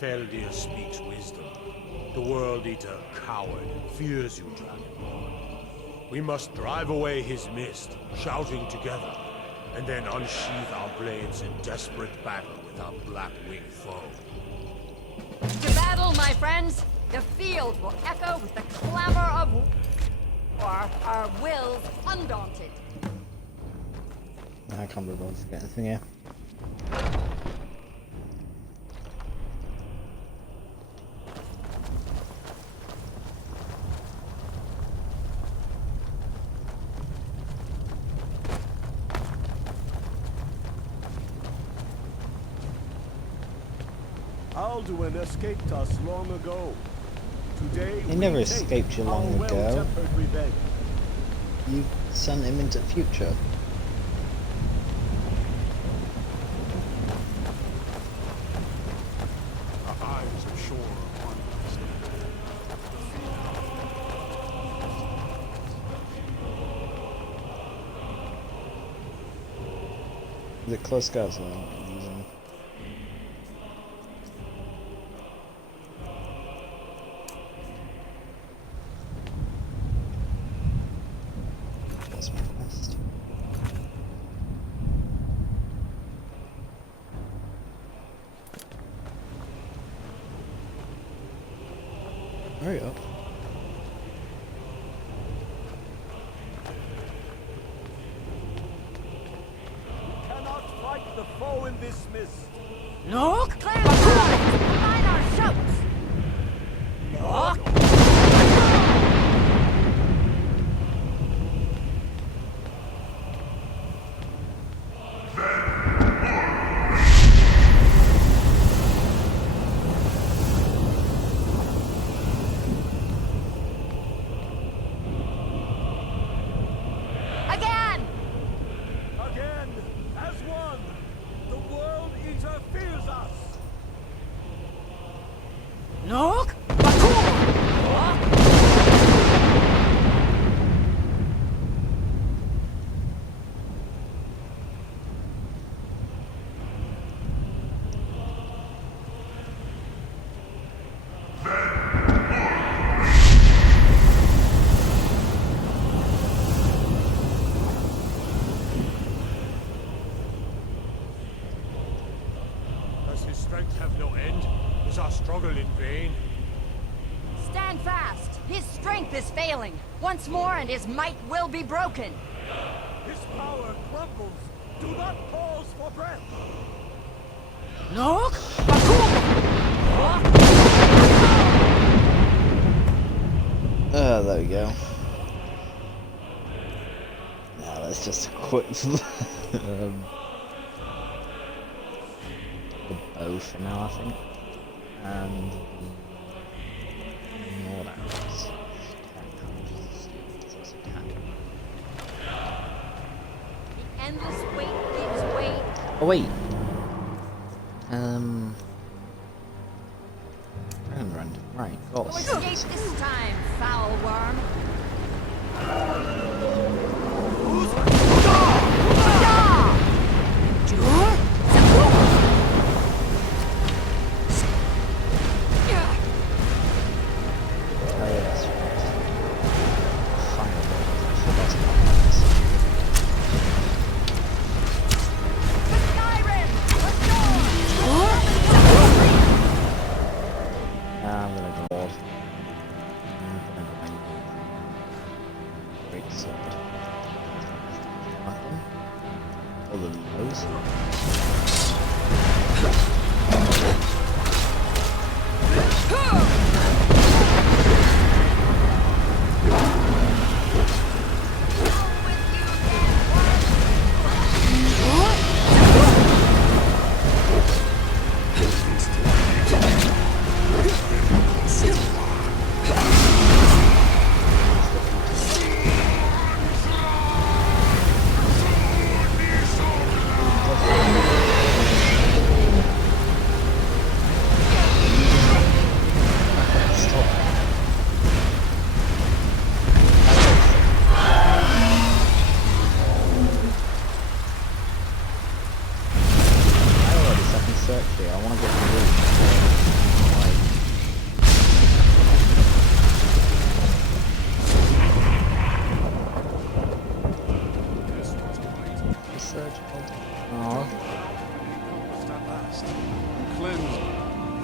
Feldir speaks wisdom. The World Eater, coward, fears you, Dragonborn. We must drive away his mist, shouting together, and then unsheath our blades in desperate battle with our black-winged foe. To battle, my friends! The field will echo with the clamor of our wills undaunted. I can't believe I forget anything here. Alduin escaped us long ago. Today He never we escaped take you our long ago. well-tempered revenge. You sent him into the future. Our eyes are sure upon us. The close guys are using. That's my quest. Hurry up. Cannot fight the foe in this mist. Look! Clear the road! Combine our shouts! Look! Again! Again, as one, the World Eater fears us. Look! Does his strength have no end? Is our struggle in vain? Stand fast! His strength is failing. Once more and his might will be broken. His power crumbles. Do not pause for breath. Look! There we go. Now let's just quit the bow for now, I think. And more arrows. The endless wait gives way. Oh wait. Right, No escape this time, foul worm. I'm gonna go odd. Great sword. Nothing. Other than those.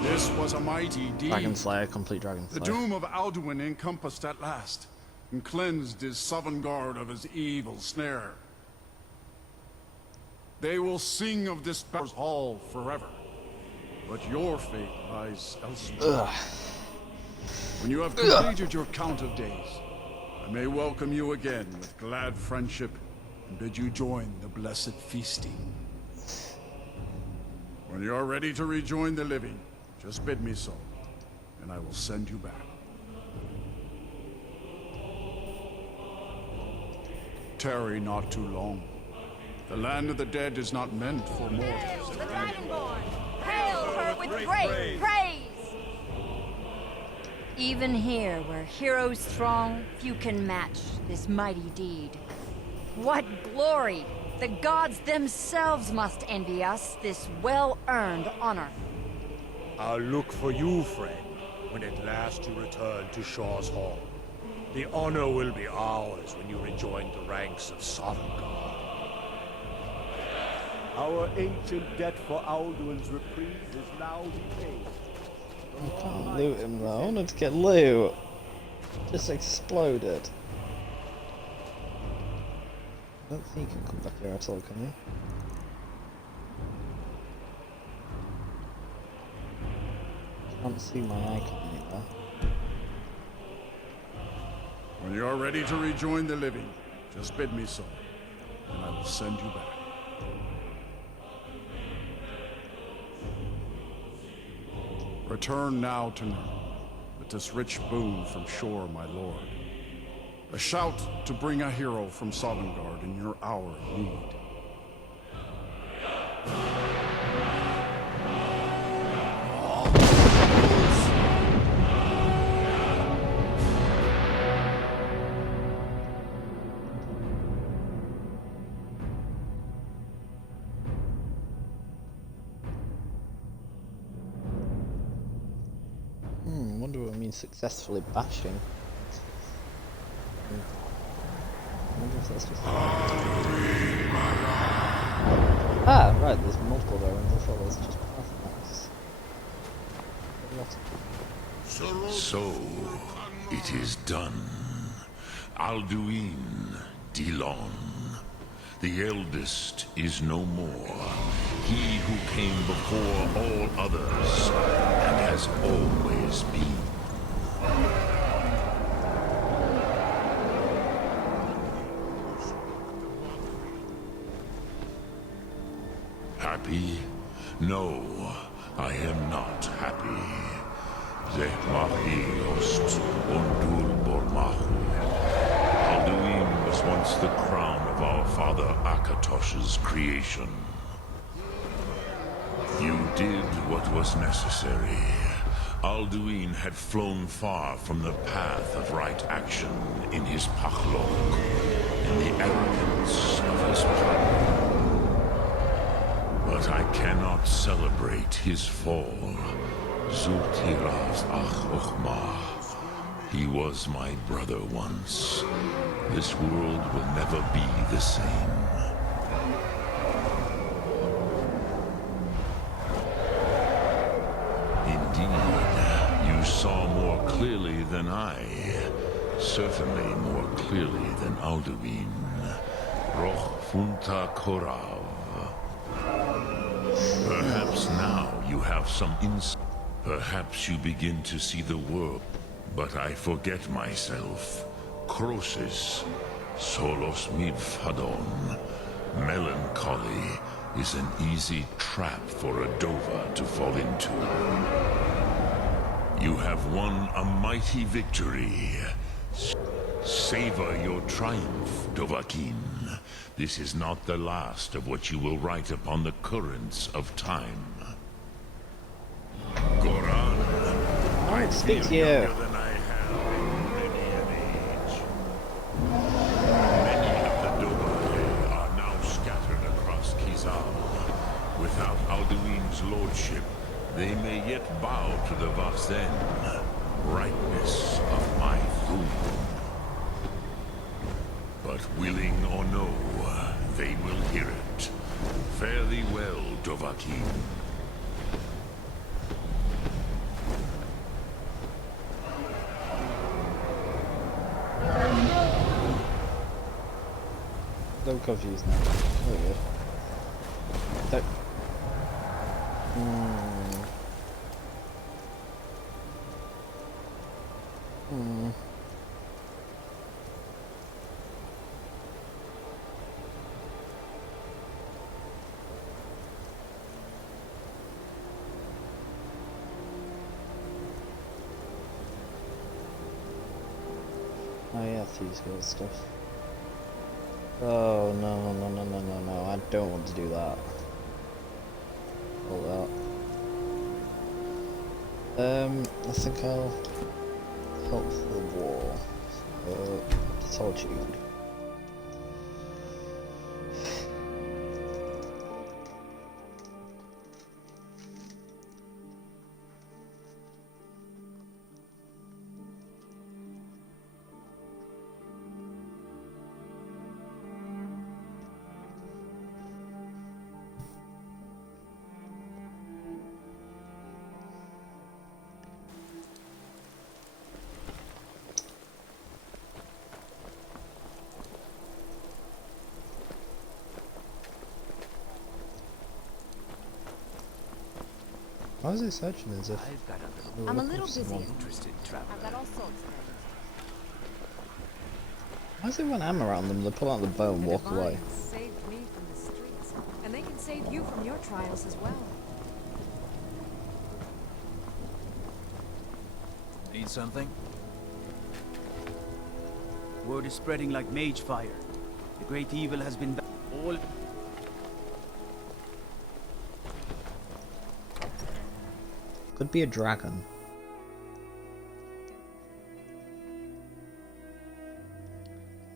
This was a mighty deed. Dragon Slayer, complete Dragon Slayer. The doom of Alduin encompassed at last, and cleansed his Sovngarde of his evil snare. They will sing of this battle's hall forever, but your fate lies elsewhere. When you have completed your count of days, I may welcome you again with glad friendship and bid you join the blessed feasting. When you are ready to rejoin the living, just bid me so, and I will send you back. Tarry not too long. The land of the dead is not meant for mortals. The Dragonborn! Hail her with great praise! Even here, where heroes throng, few can match this mighty deed. What glory! The gods themselves must envy us this well-earned honor. I'll look for you, friend, when at last you return to Shaw's Hall. The honor will be ours when you rejoin the ranks of Sovngarde. Our ancient debt for Alduin's reprise is now repaid. I can't loot him though. I wanted to get loot. Just exploded. I don't think he can come back here at all, can he? Can't see my icon either. When you are ready to rejoin the living, just bid me so, and I will send you back. Return now to me, with this rich boon from shore, my lord. A shout to bring a hero from Sovngarde in your hour of need. I wonder what it means successfully bashing. I wonder if that's just... Ah, right, there's multiple dragons. I thought there was just one. So, it is done. Alduin, Dilon. The eldest is no more. He who came before all others, and has always been. Happy? No, I am not happy. Zehmahiost Undul Bormahu. Alduin was once the crown of our father Akatosh's creation. You did what was necessary. Alduin had flown far from the path of right action in his pachlok, in the arrogance of his power. But I cannot celebrate his fall. Zultiraz ach ochmah. He was my brother once. This world will never be the same. Indeed, you saw more clearly than I. Certainly more clearly than Alduin. Roch funta korav. Perhaps now you have some insight. Perhaps you begin to see the world. But I forget myself. Crosis, solos midfadon. Melancholy is an easy trap for a Dova to fall into. You have won a mighty victory. Savor your triumph, Dovahkiin. This is not the last of what you will write upon the currents of time. Goran, I speak to you. Than I have in many an age. Many of the Dovahkiin are now scattered across Kizal. Without Alduin's lordship, they may yet bow to the Vasen, brightness of my doom. But willing or no, they will hear it. Fare thee well, Dovahkiin. Don't confuse now. There we go. Don't. Oh yeah, thieves got stuff. Oh no, no, no, no, no, no, I don't want to do that. All that. I think I'll help the war. Solitude. Why is he searching as if I'm a little busy. I've got all sorts of things. Why is everyone ammo around them? They pull out the bow and walk away. Saved me from the streets, and they can save you from your trials as well. Need something? Word is spreading like mage fire. The great evil has been all. Could be a dragon.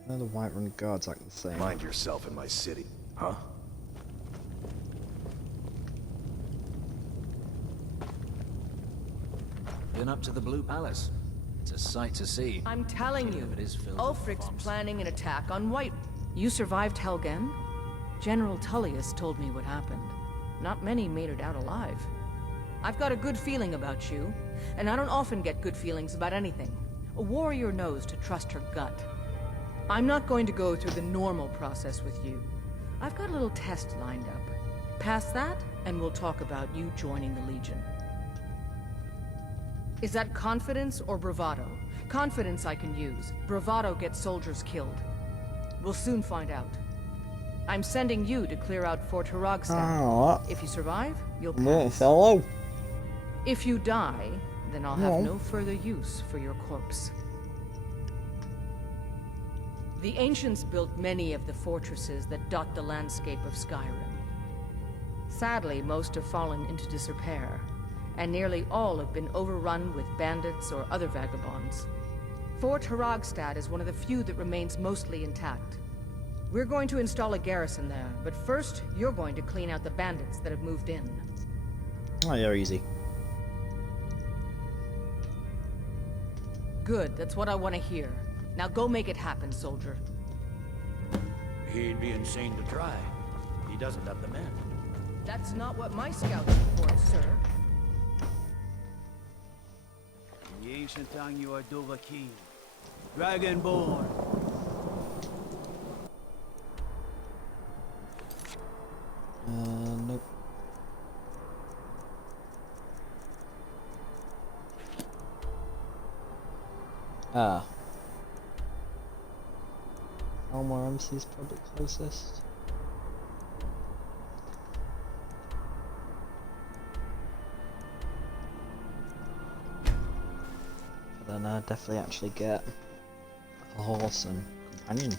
No, the Whiterun guards act the same. Mind yourself in my city, huh? Been up to the Blue Palace. It's a sight to see. I'm telling you, It is filled with Ulfric's bombs. planning an attack on White. You survived Helgen? General Tullius told me what happened. Not many made it out alive. I've got a good feeling about you, and I don't often get good feelings about anything. A warrior knows to trust her gut. I'm not going to go through the normal process with you. I've got a little test lined up. Pass that, and we'll talk about you joining the Legion. Is that confidence or bravado? Confidence I can use. Bravado gets soldiers killed. We'll soon find out. I'm sending you to clear out Fort Haragstad. Oh, If you survive, you'll no, pass. fellow. If you die, then I'll have No. no further use for your corpse. The ancients built many of the fortresses that dot the landscape of Skyrim. Sadly, most have fallen into disrepair, and nearly all have been overrun with bandits or other vagabonds. Fort Haragstad is one of the few that remains mostly intact. We're going to install a garrison there, but first, you're going to clean out the bandits that have moved in. Oh, you're easy. Good, that's what I want to hear. Now go make it happen, soldier. He'd be insane to try. He doesn't have the men. That's not what my scouts report, sir. In the ancient tongue, you are Dova King, Dragonborn. Nope. Ah. Elmore Embassy's probably closest. But then definitely actually get a horse and companion.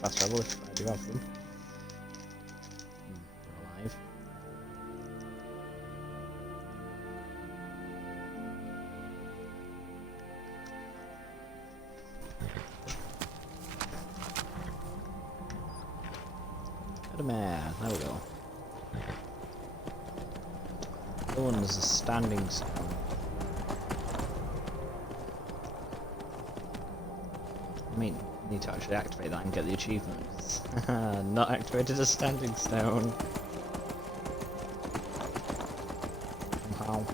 Fast travel if I do have them. They're alive. Man, there we go. The one is a standing stone. I mean, you need to actually activate that and get the achievements. Not activated a standing stone. Somehow.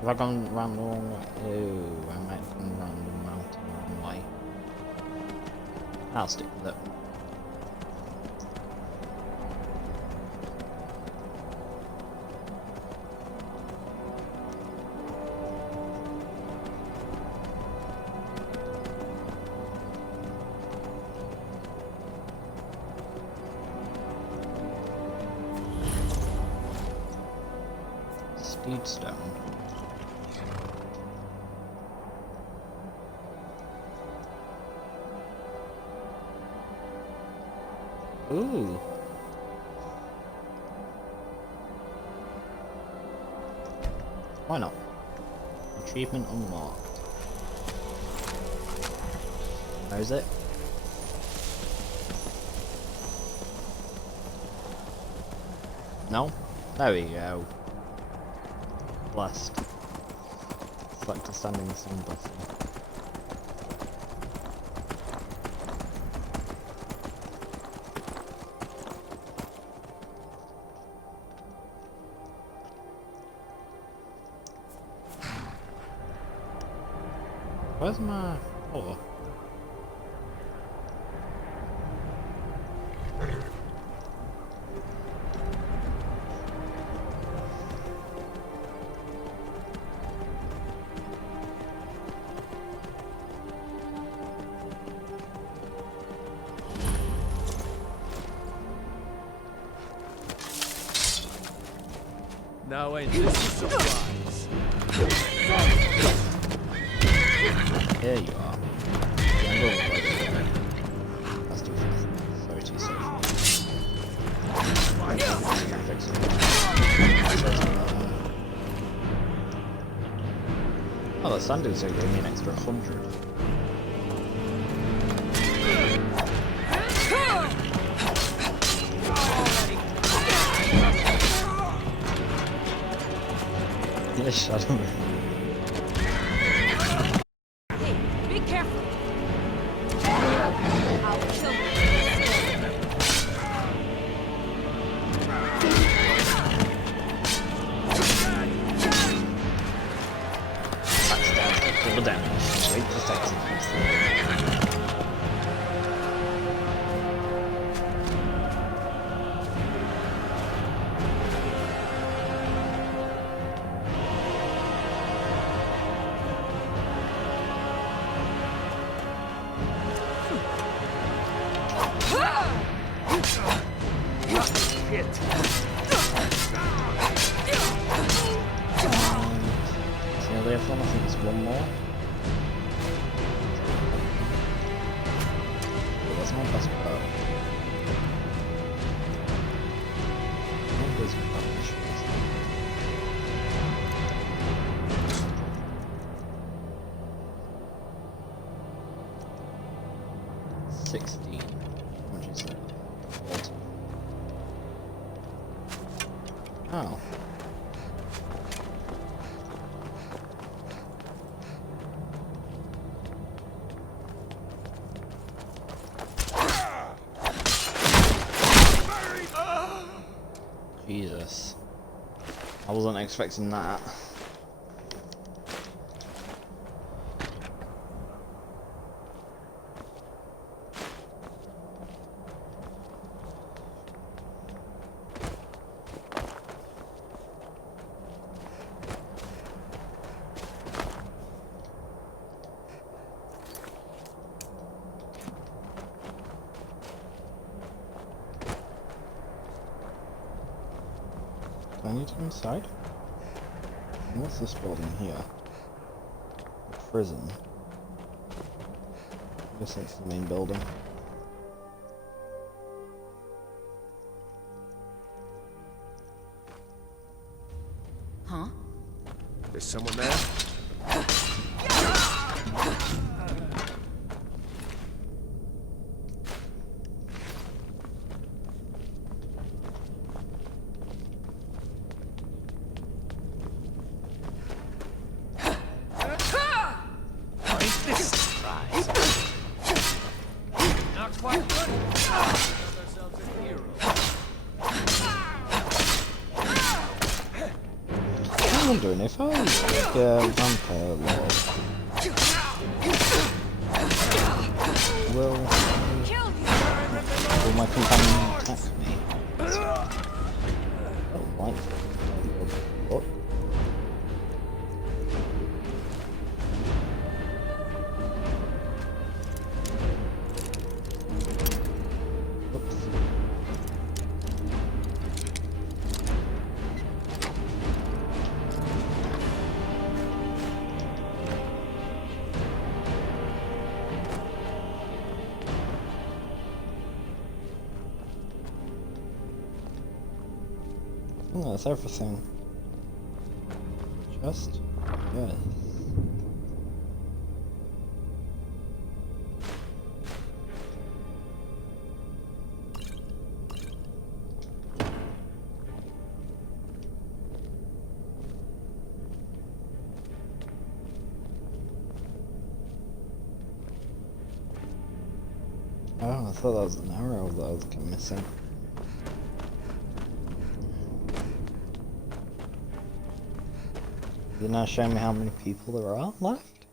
Have I gone round the wrong way? Oh, I might have gone round the mountain the wrong way. I'll stick with it. Steedstone. Ooh. Why not? Achievement unlocked. Where is it? No? There we go. Blessed. Select a standing stone button. Where's my... Oh. Now ain't this a surprise? There you are. I'm going by the way. That's too fast. Sorry, too safe. Oh, that standing stone gave me an extra 100. Yes, shut him. Hey, be careful! I'll kill you. Backstab, double damage. Great effectiveness. shit. So therefore, I think it's one more. But that's my best bow. There's issues. 16. What'd you say? What? Oh. Jesus. I wasn't expecting that. Do I need to go inside? What's this building here? A prison. I guess that's the main building. Huh? There's someone there? I'm wondering if I like a vampire lord, will my companion attack me? I don't like that. What? Oh, that's everything. Just yes. Oh, I thought that was an arrow that I was missing. You're not showing me how many people there are left?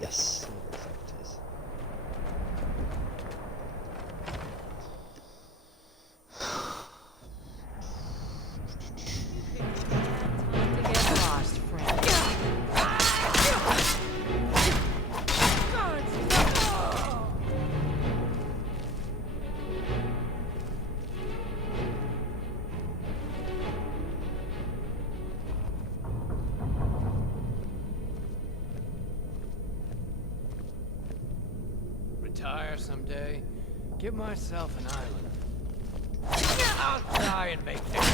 Yes. It is. Get lost, friend. Retire someday. Give myself an island. I'll try and make things.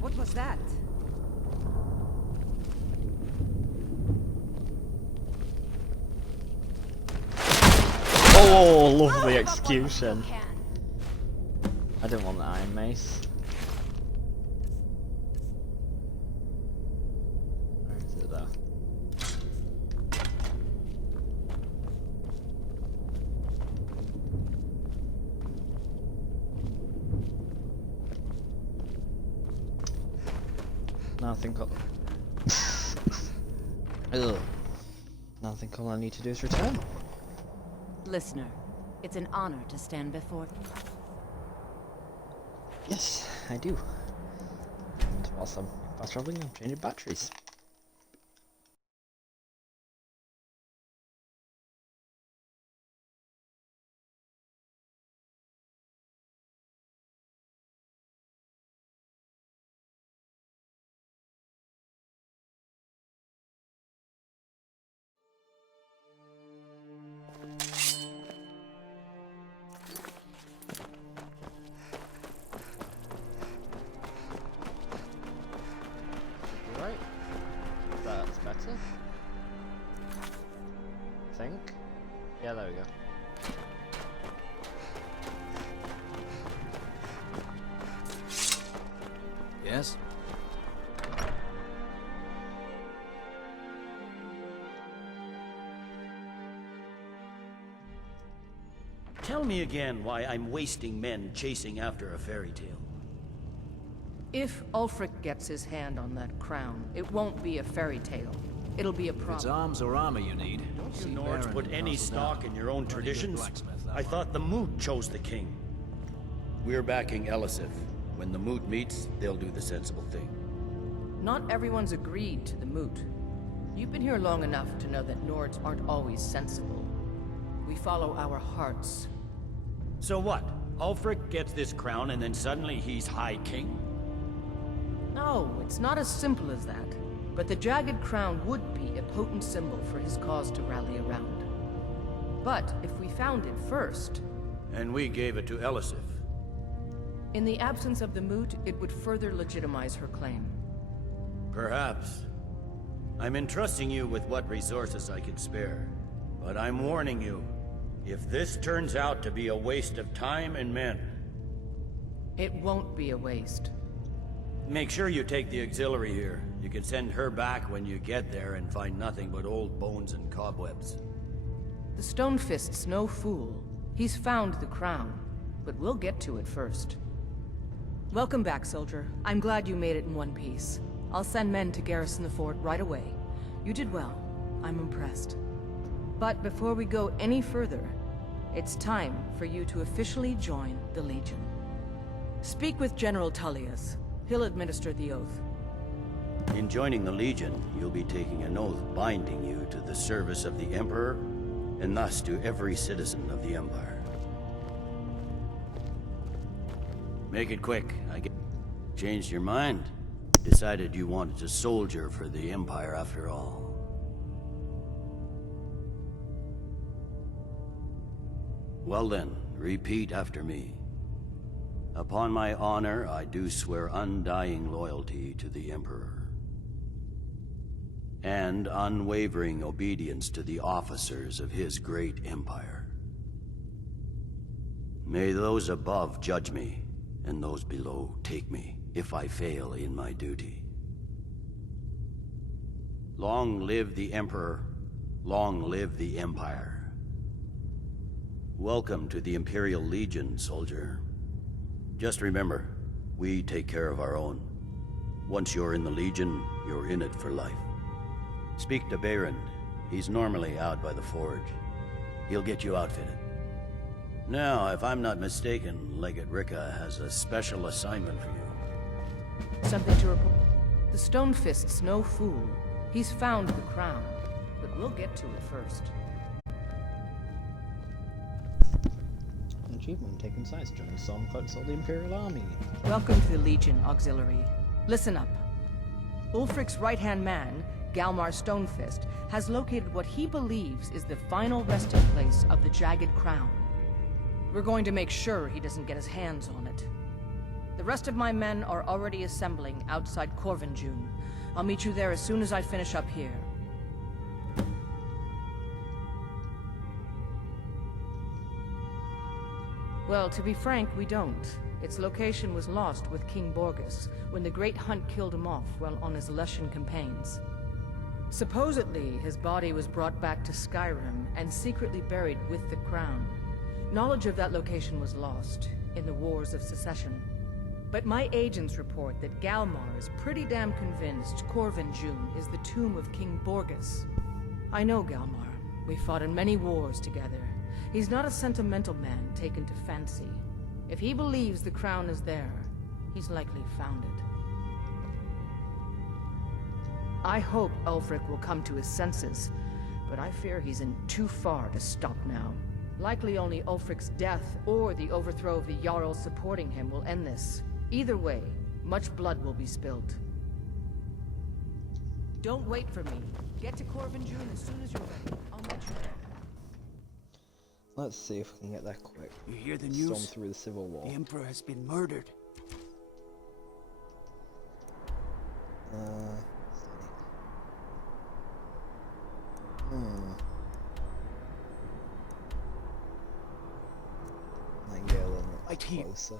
What was that? Oh, lovely execution. I didn't want the iron mace. Where is it though? Now I think I'll... Ugh. Now I think all I need to do is return. Listener, It's an honor to stand before. Yes, I do. And whilst I'm fast traveling, I'm changing batteries. Right. That's better. I think. Yeah, there we go. Yes? Tell me again why I'm wasting men chasing after a fairy tale. If Ulfric gets his hand on that crown, it won't be a fairy tale. It'll be a problem. It's arms or armor you need. Don't you Nords put any stock in your own traditions? I thought the Moot chose the king. We're backing Elisif. When the Moot meets, they'll do the sensible thing. Not everyone's agreed to the moot. You've been here long enough to know that Nords aren't always sensible. We follow our hearts. So what? Ulfric gets this crown and then suddenly he's High King? No, it's not as simple as that. But the Jagged Crown would be a potent symbol for his cause to rally around. But if we found it first... And we gave it to Elisif. In the absence of the moot, it would further legitimize her claim. Perhaps. I'm entrusting you with what resources I can spare. But I'm warning you, if this turns out to be a waste of time and men... It won't be a waste. Make sure you take the auxiliary here. You can send her back when you get there and find nothing but old bones and cobwebs. The Stonefist's no fool. He's found the crown, but we'll get to it first. Welcome back, soldier. I'm glad you made it in one piece. I'll send men to garrison the fort right away. You did well. I'm impressed. But before we go any further, it's time for you to officially join the Legion. Speak with General Tullius. He'll administer the oath. In joining the Legion, you'll be taking an oath binding you to the service of the Emperor, and thus to every citizen of the Empire. Make it quick. Changed your mind? Decided you wanted to soldier for the Empire after all. Well then, repeat after me. Upon my honor, I do swear undying loyalty to the Emperor. And unwavering obedience to the officers of his great empire. May those above judge me, and those below take me, if I fail in my duty. Long live the Emperor, long live the Empire. Welcome to the Imperial Legion, soldier. Just remember, we take care of our own. Once you're in the Legion, you're in it for life. Speak to Behrend. He's normally out by the forge. He'll get you outfitted. Now, if I'm not mistaken, Legate Ricka has a special assignment for you. Something to report. The Stonefist's no fool. He's found the crown, but we'll get to it first. An achievement taken sides during some fights of the Imperial Army. Welcome to the Legion, Auxiliary. Listen up. Ulfric's right-hand man, Galmar Stonefist, has located what he believes is the final resting place of the Jagged Crown. We're going to make sure he doesn't get his hands on it. The rest of my men are already assembling outside Corvinjune. I'll meet you there as soon as I finish up here. Well, to be frank, we don't. Its location was lost with King Borgus when the Great Hunt killed him off while on his Lushan campaigns. Supposedly, his body was brought back to Skyrim and secretly buried with the crown. Knowledge of that location was lost in the Wars of Secession. But my agents report that Galmar is pretty damn convinced Corvinjune is the tomb of King Borgus. I know Galmar. We fought in many wars together, He's not a sentimental man taken to fancy. If he believes the crown is there, he's likely found it. I hope Ulfric will come to his senses, but I fear he's in too far to stop now. Likely only Ulfric's death or the overthrow of the Jarl supporting him will end this. Either way, much blood will be spilled. Don't wait for me. Get to Corvinjune as soon as you're ready. I'll meet you there. Let's see if we can get there quick. You hear the Storm news? through the Civil War. The Emperor has been murdered. I can get a little Right here. closer.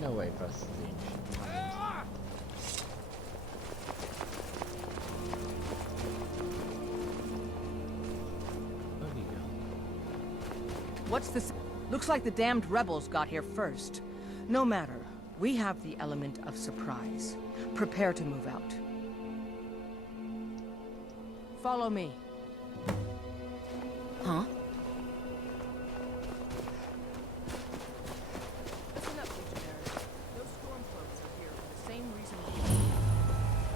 No way, press the ancient mind. Where do you go? What's this? Looks like the damned rebels got here first. No matter. We have the element of surprise. Prepare to move out. Follow me. Huh? Listen up, Legionnaires. Those stormcloaks are here for the same reason we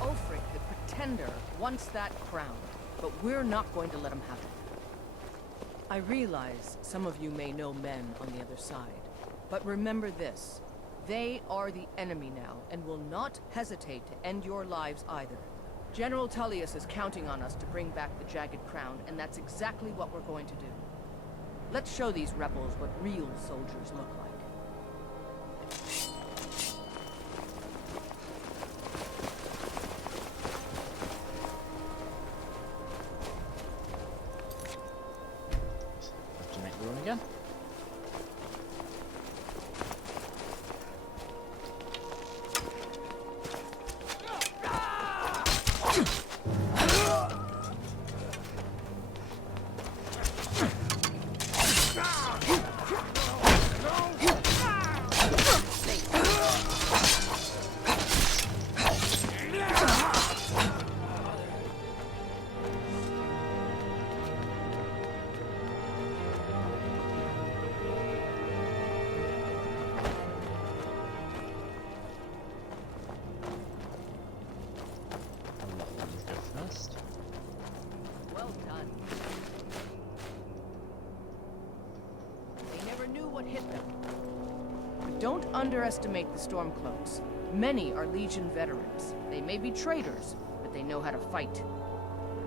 are. Ulfric, the Pretender, wants that crown, but we're not going to let him have it. I realize some of you may know men on the other side, but remember this. They are the enemy now, and will not hesitate to end your lives either. General Tullius is counting on us to bring back the Jagged Crown, and that's exactly what we're going to do. Let's show these rebels what real soldiers look like. Have to make the run again. Well done. They never knew what hit them. But don't underestimate the Stormcloaks. Many are Legion veterans. They may be traitors, but they know how to fight.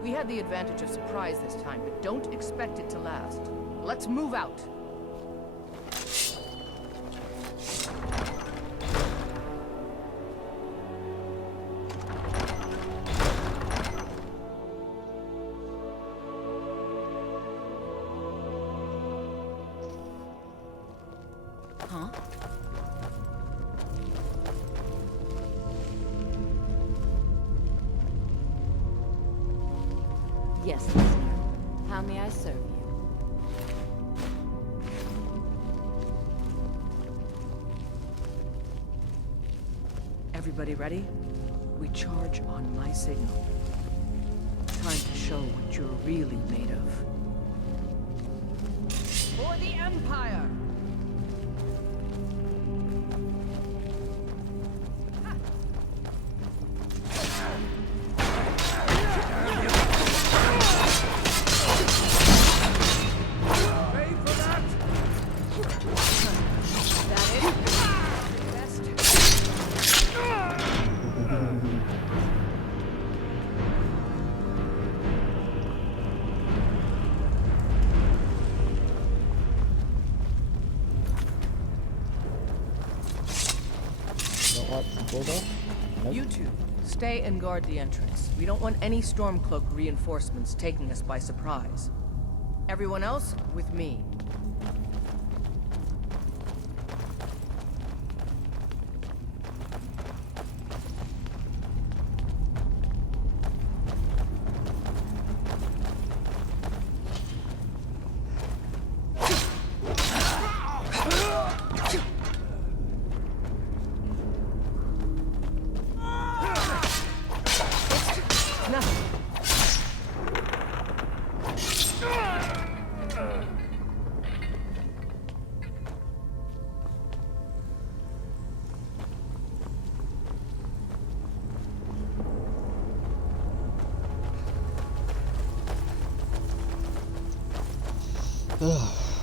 We had the advantage of surprise this time, but don't expect it to last. Let's move out. Huh? Yes, listener. I serve you. Everybody ready? We charge on my signal. Time to show what you're really made of. For the Empire! You two, stay and guard the entrance. We don't want any Stormcloak reinforcements taking us by surprise. Everyone else, with me.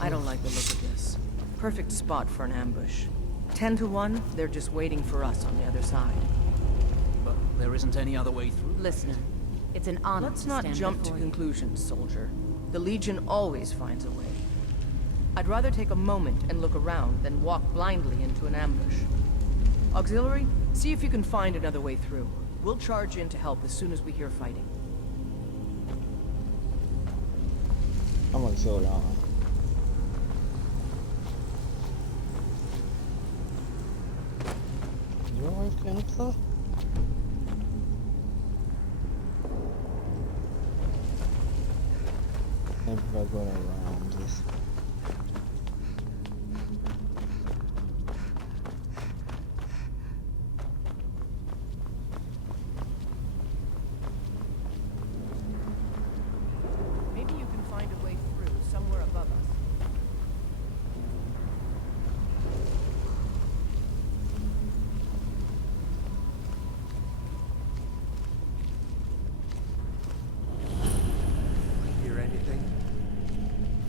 I don't like the look of this. Perfect spot for an ambush. 10 to 1, they're just waiting for us on the other side. But there isn't any other way through. Listener, it's an honor. Let's not jump to conclusions, soldier. The Legion always finds a way. I'd rather take a moment and look around than walk blindly into an ambush. Auxiliary, see if you can find another way through. We'll charge in to help as soon as we hear fighting. I'm auxiliary, aren't I? You always getting up there? Maybe we're going around this. Maybe you can find a way through somewhere above us. Hear anything?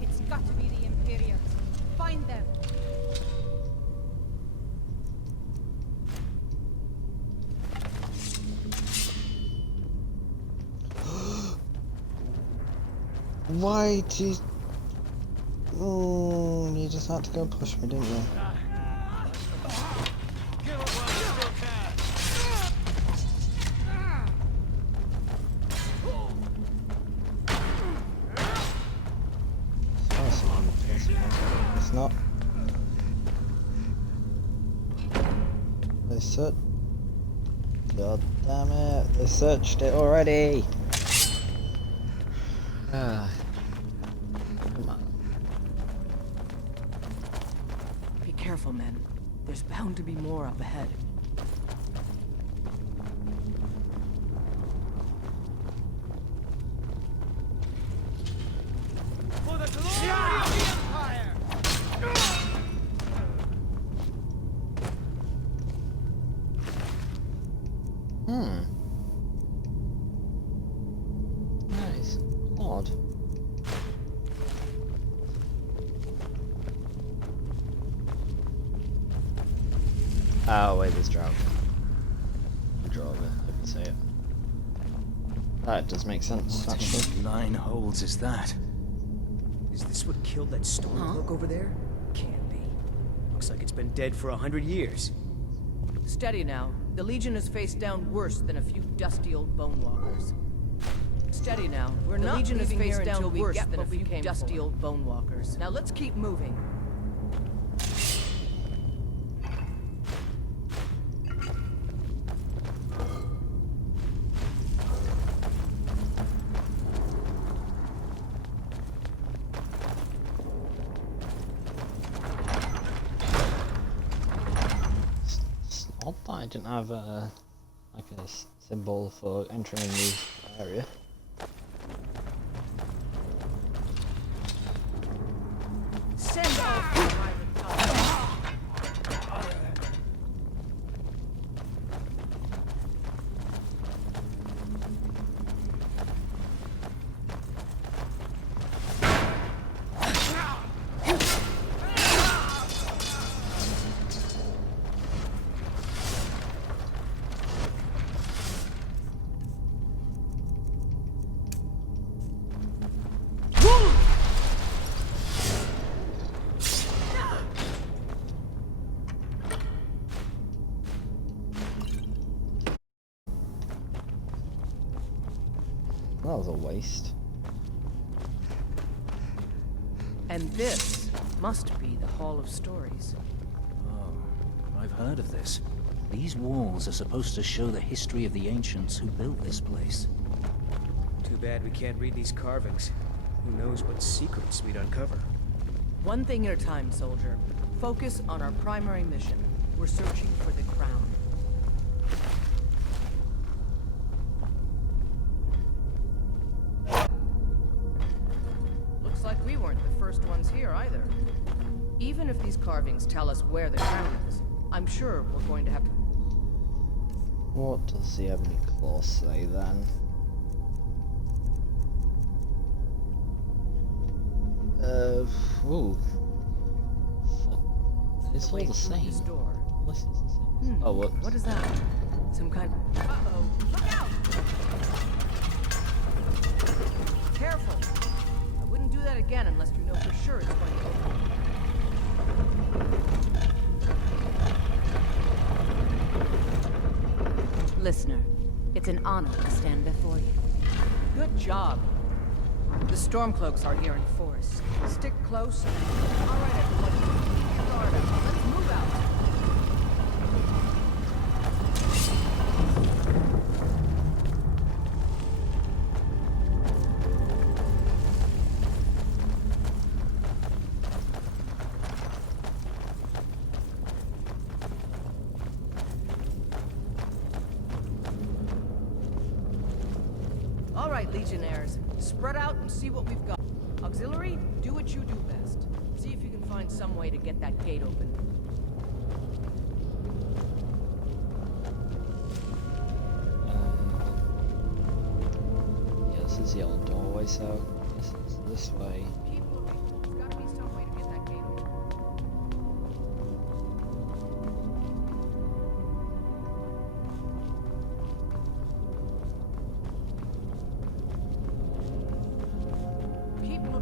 It's got to be the Imperials. Find them. Why did you... Oh, you just had to go push me, didn't you? It's not. They searched. God damn it! They searched it already. Ah. Come on. Be careful, men. There's bound to be more up ahead. For the glory of the Empire! Nice. Odd. Oh wait, there's Drow. Drow, I can say it. That does make sense, What actually. in 9 holes is that? Is this what killed that Stormcloak over there? Can't be. Looks like it's been dead for 100 years. Steady now. The Legion has faced down worse than a few dusty old bone walkers. Steady now. We're not Legion has faced down worse than a few dusty old bone walkers. Now let's keep moving. I didn't have like a symbol for entering the area. Send off the pirate tunnel. That was a waste. And this must be the Hall of Stories. Oh, I've heard of this. These walls are supposed to show the history of the ancients who built this place. Too bad we can't read these carvings. Who knows what secrets we'd uncover. One thing at a time, soldier. Focus on our primary mission. We're searching for the crown. Looks like we weren't the first ones here either. Even if these carvings tell us where the crown is, I'm sure we're going to have to... What does the Ebony Claw say then? Ooh. Fuck. It's all the same. Unless it's the same. Oh, what? What is that? Some kind of... Uh-oh. Look out! Careful! I wouldn't do that again unless you know for sure it's going to open. Listener, it's an honor to stand before you. Good job. The Stormcloaks are here in force. Stick close. All right, everybody. Keep your guard up. Let's move out. All right, Legionnaires. Spread out and see what we've got. Auxiliary, do what you do best. See if you can find some way to get that gate open. Yeah, this is the old doorway, so this is this way. Keep looking. There's gotta be some way to get that gate open. Keep looking.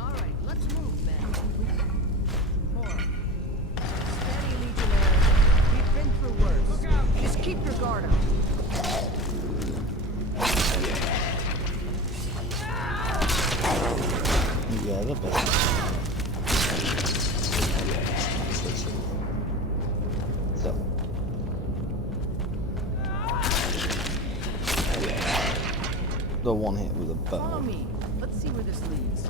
All right, let's move, men. More. Steady, Legionnaires. We've been through worse. Look out! Just keep your guard up. Yeah, the best. So. The one hit with a Follow bow. me. Let's see where this leads.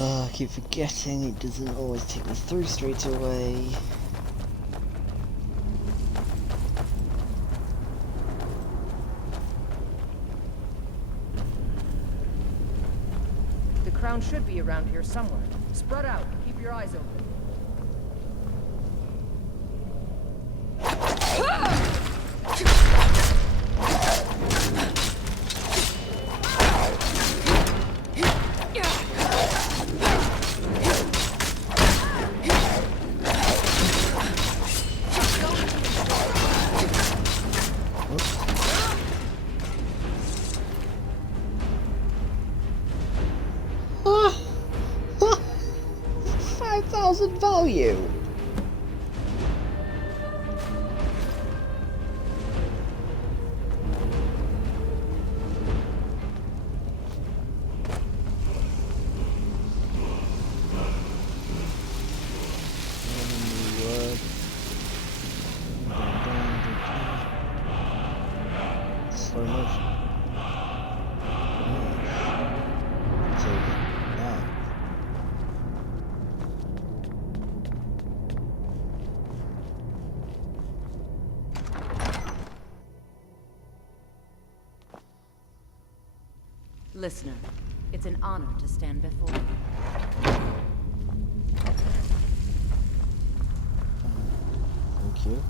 I keep forgetting it doesn't always take me through straight away. The crown should be around here somewhere. Spread out. Keep your eyes open. Ah! 5,000 value! Listener, it's an honor to stand before you. Thank you.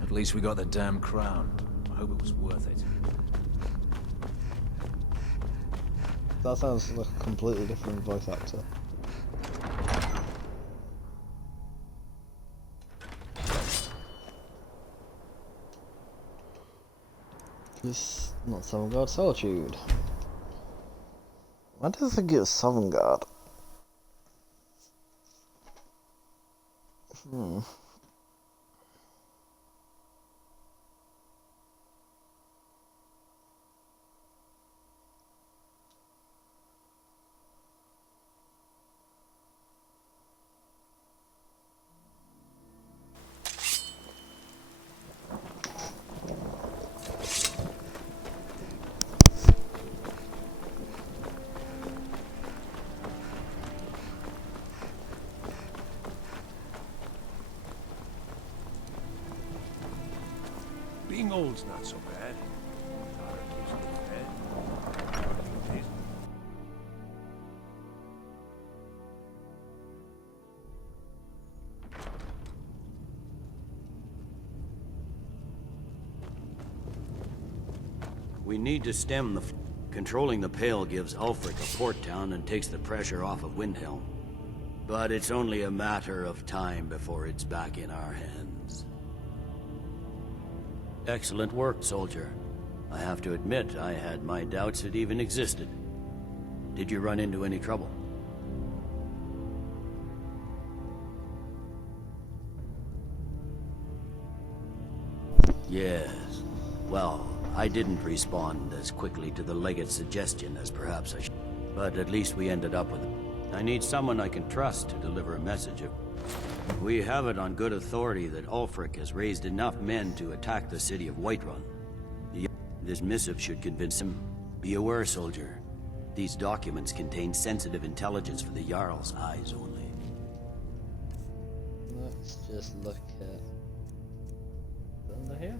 At least we got the damn crown. I hope it was worth it. That sounds like a completely different voice actor. This not Sovngarde Solitude. Why did I think it was Sovngarde? Being old's not so bad. Daughter keeps me fed. We need to stem the... Controlling the Pale gives Ulfric a port town and takes the pressure off of Windhelm. But it's only a matter of time before it's back in our hands. Excellent work, soldier. I have to admit, I had my doubts it even existed. Did you run into any trouble? Yes. Well, I didn't respond as quickly to the legate's suggestion as perhaps I should. But at least we ended up with it. I need someone I can trust to deliver a message of... We have it on good authority that Ulfric has raised enough men to attack the city of Whiterun. This missive should convince him. Be aware, soldier. These documents contain sensitive intelligence for the Jarl's eyes only. Let's just look at... under here?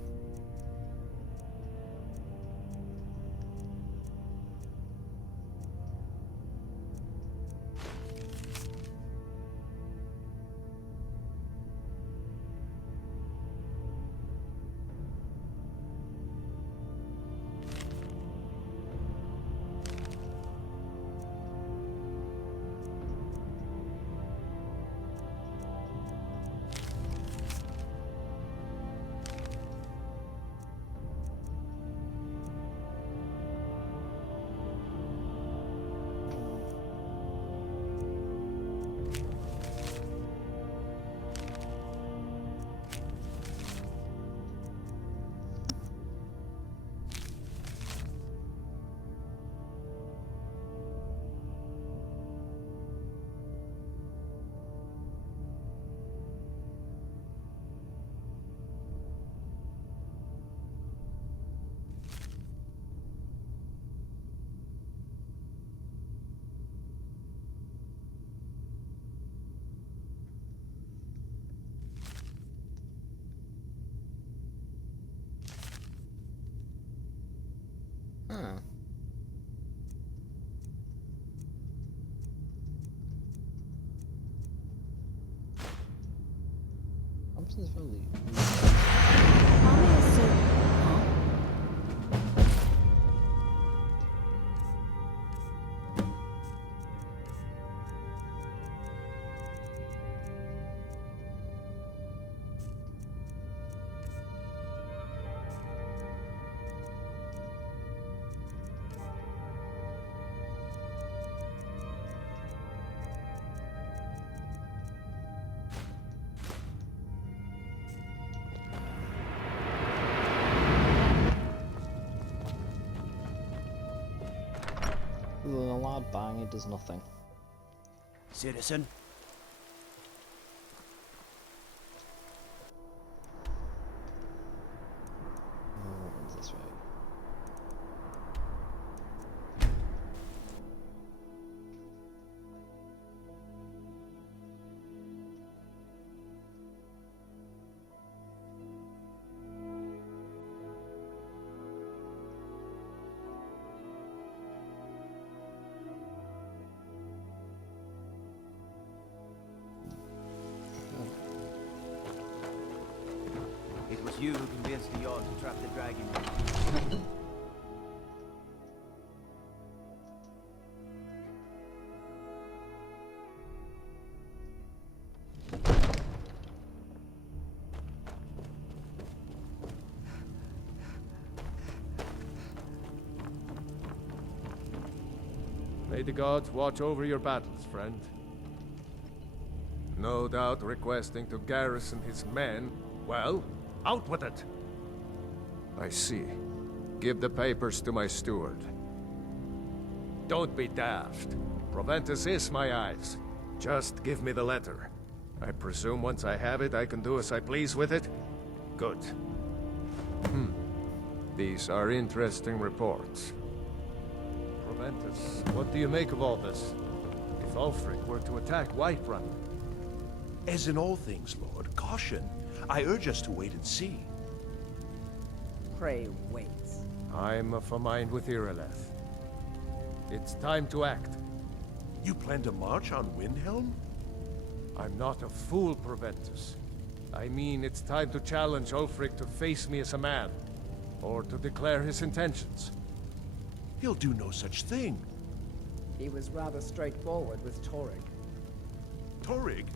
Huh. Thompson's Valley. Other than a loud bang, it does nothing. Citizen? Oh, this way. you who convinced the Jarl to trap the dragon. May the gods watch over your battles, friend. No doubt requesting to garrison his men. Well, out with it! I see. Give the papers to my steward. Don't be daft. Proventus is my eyes. Just give me the letter. I presume once I have it, I can do as I please with it? Good. These are interesting reports. Proventus, what do you make of all this? If Ulfric were to attack Whiterun? As in all things, Lord, caution. I urge us to wait and see. Pray wait. I'm of a mind with Irileth. It's time to act. You plan to march on Windhelm? I'm not a fool, Proventus. I mean, it's time to challenge Ulfric to face me as a man, or to declare his intentions. He'll do no such thing. He was rather straightforward with Torrig. Torrig?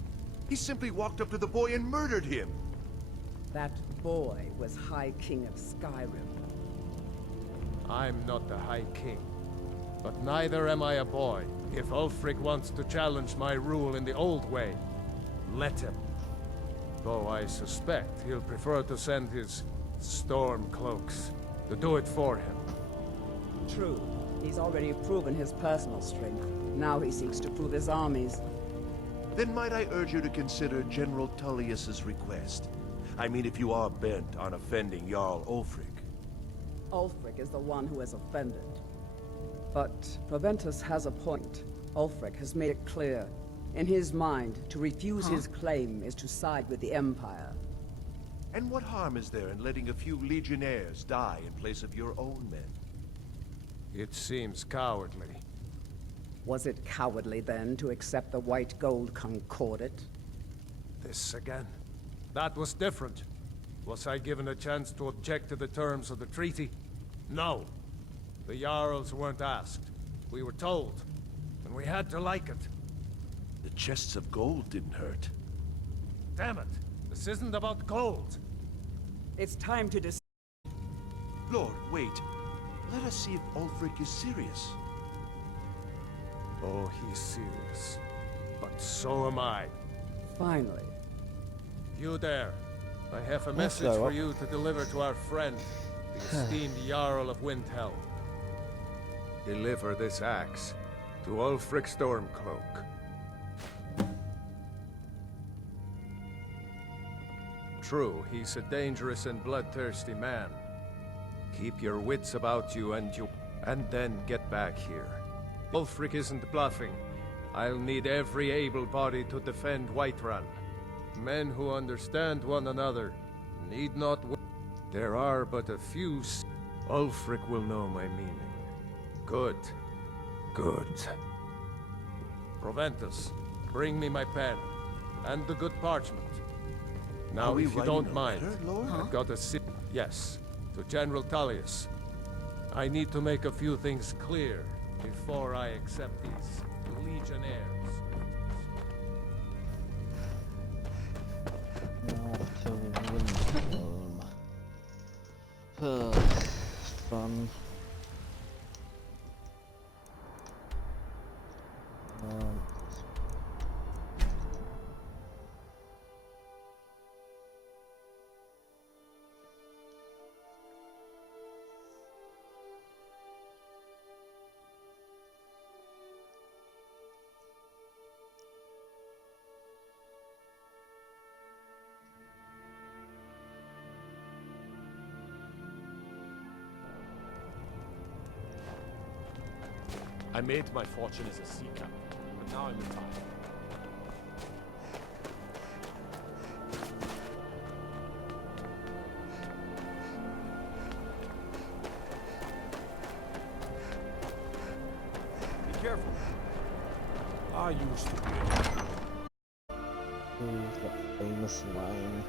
He simply walked up to the boy and murdered him. That boy was High King of Skyrim. I'm not the High King, but neither am I a boy. If Ulfric wants to challenge my rule in the old way, let him. Though I suspect he'll prefer to send his storm cloaks to do it for him. True. He's already proven his personal strength. Now he seeks to prove his armies. Then might I urge you to consider General Tullius's request? I mean, if you are bent on offending Jarl Ulfric. Ulfric is the one who has offended. But Proventus has a point. Ulfric has made it clear. In his mind, to refuse his claim is to side with the Empire. And what harm is there in letting a few legionnaires die in place of your own men? It seems cowardly. Was it cowardly, then, to accept the white gold concordat? This again. That was different. Was I given a chance to object to the terms of the treaty? No. The Jarls weren't asked. We were told. And we had to like it. The chests of gold didn't hurt. Damn it! This isn't about gold! It's time to decide. Lord, wait. Let us see if Ulfric is serious. Oh, he's serious. But so am I. Finally. You there. I have a message for you to deliver to our friend, the esteemed Jarl of Windhelm. Deliver this axe to Ulfric Stormcloak. True, he's a dangerous and bloodthirsty man. Keep your wits about you and then get back here. Ulfric isn't bluffing. I'll need every able body to defend Whiterun. Men who understand one another need not. There are but a few. Ulfric will know my meaning. Good. Good. Proventus, bring me my pen and the good parchment. Now, if you don't mind, I've got a yes, to General Tullius. I need to make a few things clear before I accept these legionnaires. Fun. I made my fortune as a seeker, but now I'm retired. Be careful. I used to be That famous line.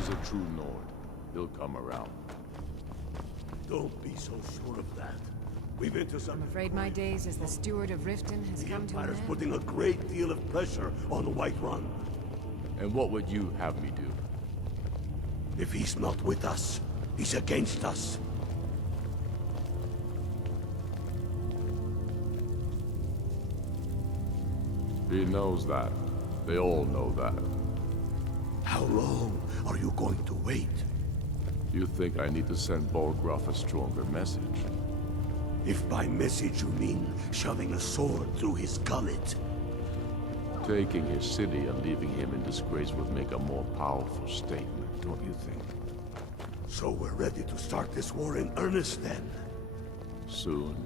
He's a true Nord. He'll come around. Don't be so sure of that. We've intercepted. I'm afraid my days as the steward of Riften has come to an Empire's end. putting a great deal of pressure on the Whiterun. And what would you have me do? If he's not with us, he's against us. He knows that. They all know that. How long are you going to wait? You think I need to send Bolgraf a stronger message? If by message you mean shoving a sword through his gullet. Taking his city and leaving him in disgrace would make a more powerful statement, don't you think? So we're ready to start this war in earnest then? Soon.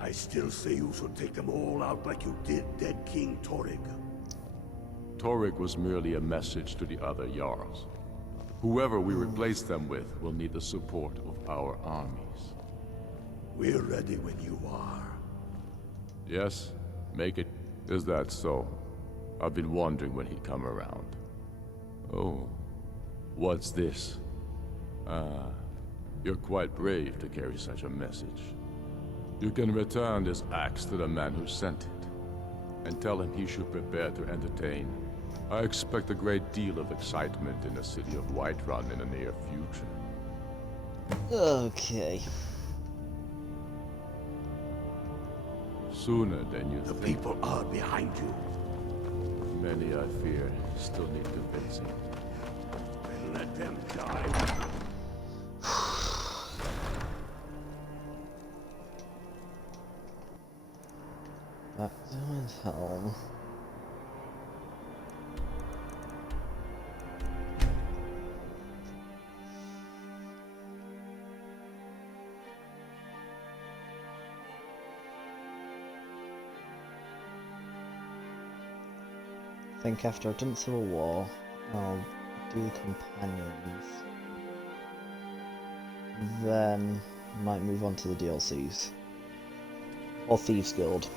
I still say you should take them all out like you did dead King Torrig. Torrig was merely a message to the other Jarls. Whoever we replace them with will need the support of our armies. We're ready when you are. Yes? Make it. Is that so? I've been wondering when he'd come around. Oh. What's this? Ah. You're quite brave to carry such a message. You can return this axe to the man who sent it, and tell him he should prepare to entertain. I expect a great deal of excitement in the city of Whiterun in the near future. Okay. Sooner than you think. The people are behind you. Many, I fear, still need convincing. Then let them die. Back to my home. I think after I've done Civil War, I'll do the Companions. Then might move on to the DLCs. Or Thieves Guild.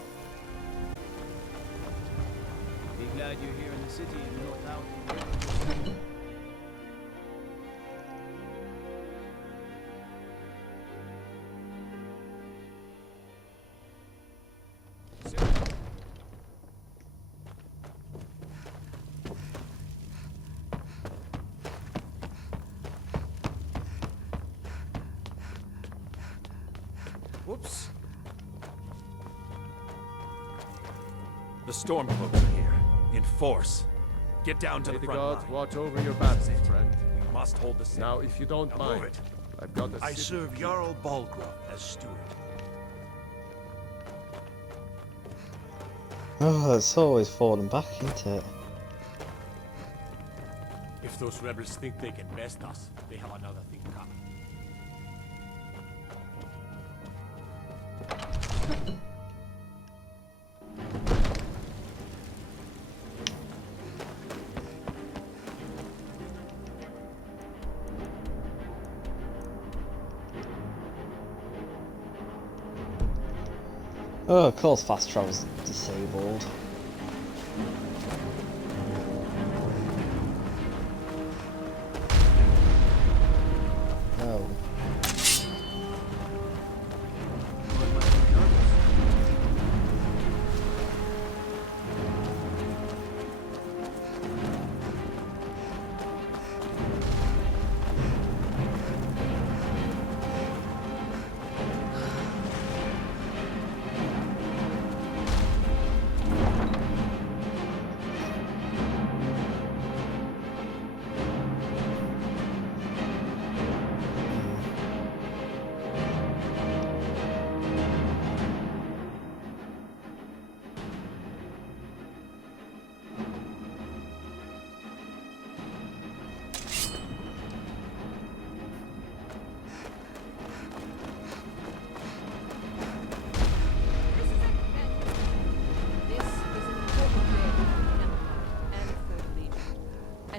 Be glad you're here in the city and not out. Whoops. The Stormcloaks are here, in force. Get down to May the the front gods line. watch over your battles, friend. We must hold the city. Now, if you don't Now move mind, it. I've got a I city serve key. Jarl Balgraf as steward. Oh, it's always falling back, isn't it? If those rebels think they can best us, they have another thing coming. Oh, of course fast travel's disabled. Oh.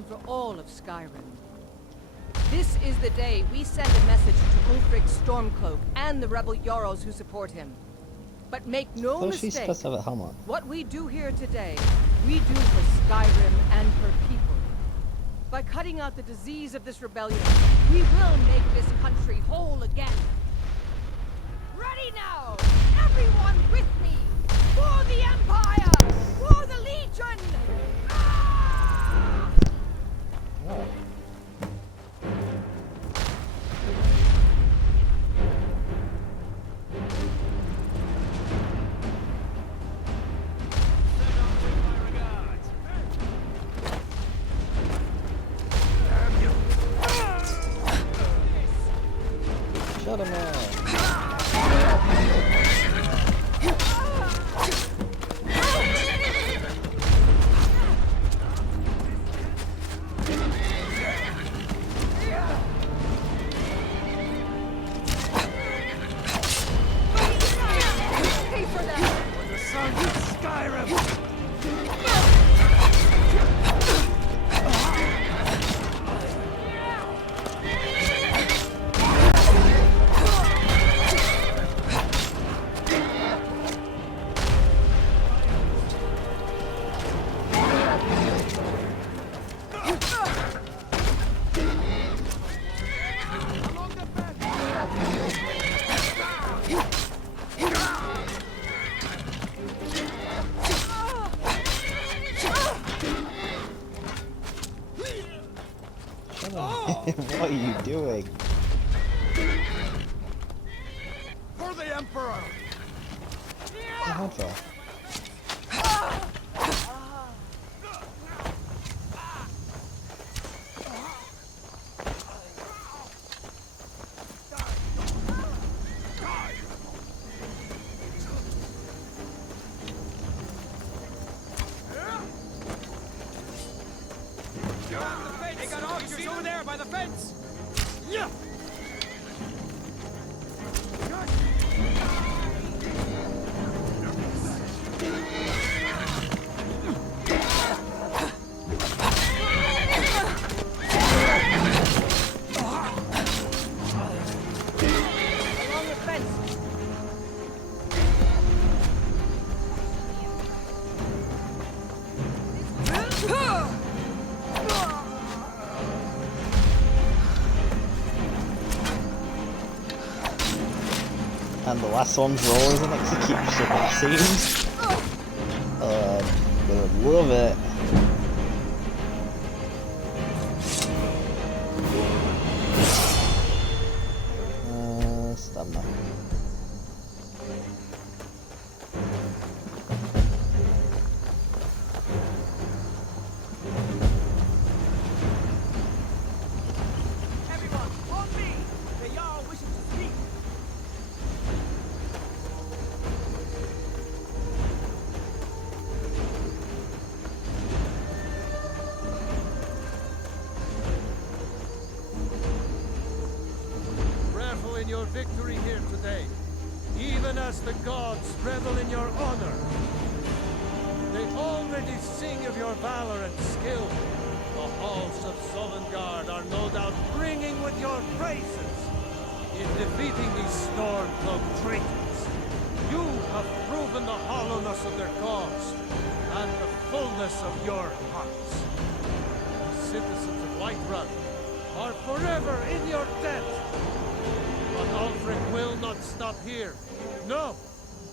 For all of Skyrim. This is the day we send a message to Ulfric Stormcloak and the rebel Jarls who support him. But make no Oh, she's mistake, supposed to have a helmet. what we do here today, we do for Skyrim and her people. By cutting out the disease of this rebellion, we will make this country whole again. Ready now! Everyone with me! For the Empire! For the Legion! Ah! Shut him up. Pay for that! For the sons of Skyrim! What are you doing? For the Emperor! However. They got officers over there by the fence! Yeah! Along the fence! And the last one's role is an execution, it seems. I love it. Stamina. Everyone, on me! The Jarl wishes to speak! Revel in your victory here today, even as the gods revel in your honor. They already sing of your valor and skill. The halls of Sovngarde are no doubt ringing with your praises. In defeating these storm-cloaked traitors, you have proven the hollowness of their cause and the fullness of your hearts. The citizens of Whiterun are forever in your debt. But Ulfric will not stop here. No!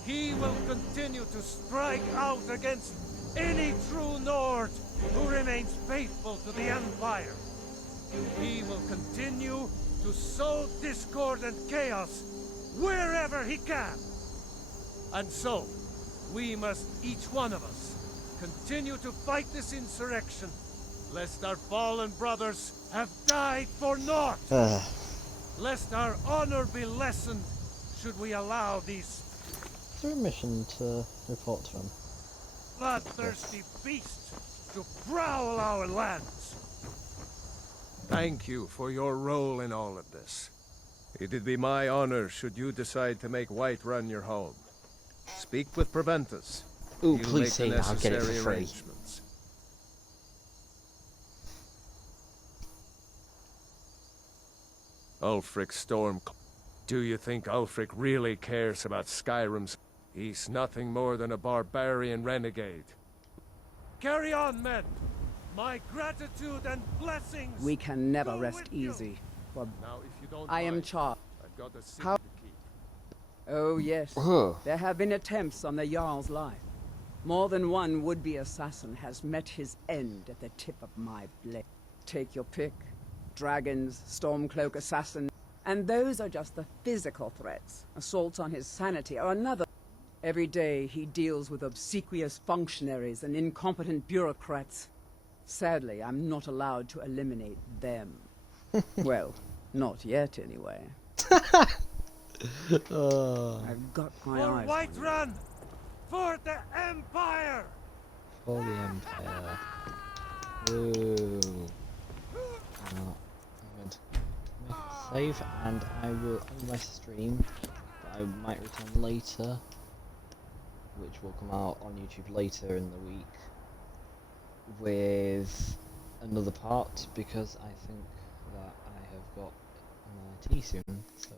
He will continue to strike out against any true Nord who remains faithful to the Empire. He will continue to sow discord and chaos wherever he can. And so, we must, each one of us, continue to fight this insurrection, lest our fallen brothers have died for naught. Lest our honor be lessened, should we allow these... Is there a mission to report to him? bloodthirsty beasts to prowl our lands? Thank you for your role in all of this. It'd be my honor should you decide to make Whiterun your home. Speak with Preventus. Ooh, He'll please make say the I'll get it for necessary free. arrangements. Ulfric Storm. Do you think Ulfric really cares about Skyrim's? He's nothing more than a barbarian renegade. Carry on, men! My gratitude and blessings. We can never rest easy. For Now, if you don't I am mind, charged. I've got a secret How? to keep. Oh yes, there have been attempts on the Jarl's life. More than one would-be assassin has met his end at the tip of my blade. Take your pick. Dragons, Stormcloak assassin. And those are just the physical threats. Assaults on his sanity are another. Every day he deals with obsequious functionaries and incompetent bureaucrats. Sadly, I'm not allowed to eliminate them. Well, not yet anyway. I've got my eyes on you. Whiterun! For the Empire! For the Empire. Ooh. I'm going to make a save, and I will end my stream. But I might return later, which will come out on YouTube later in the week with another part, because I think that I have got my tea soon. So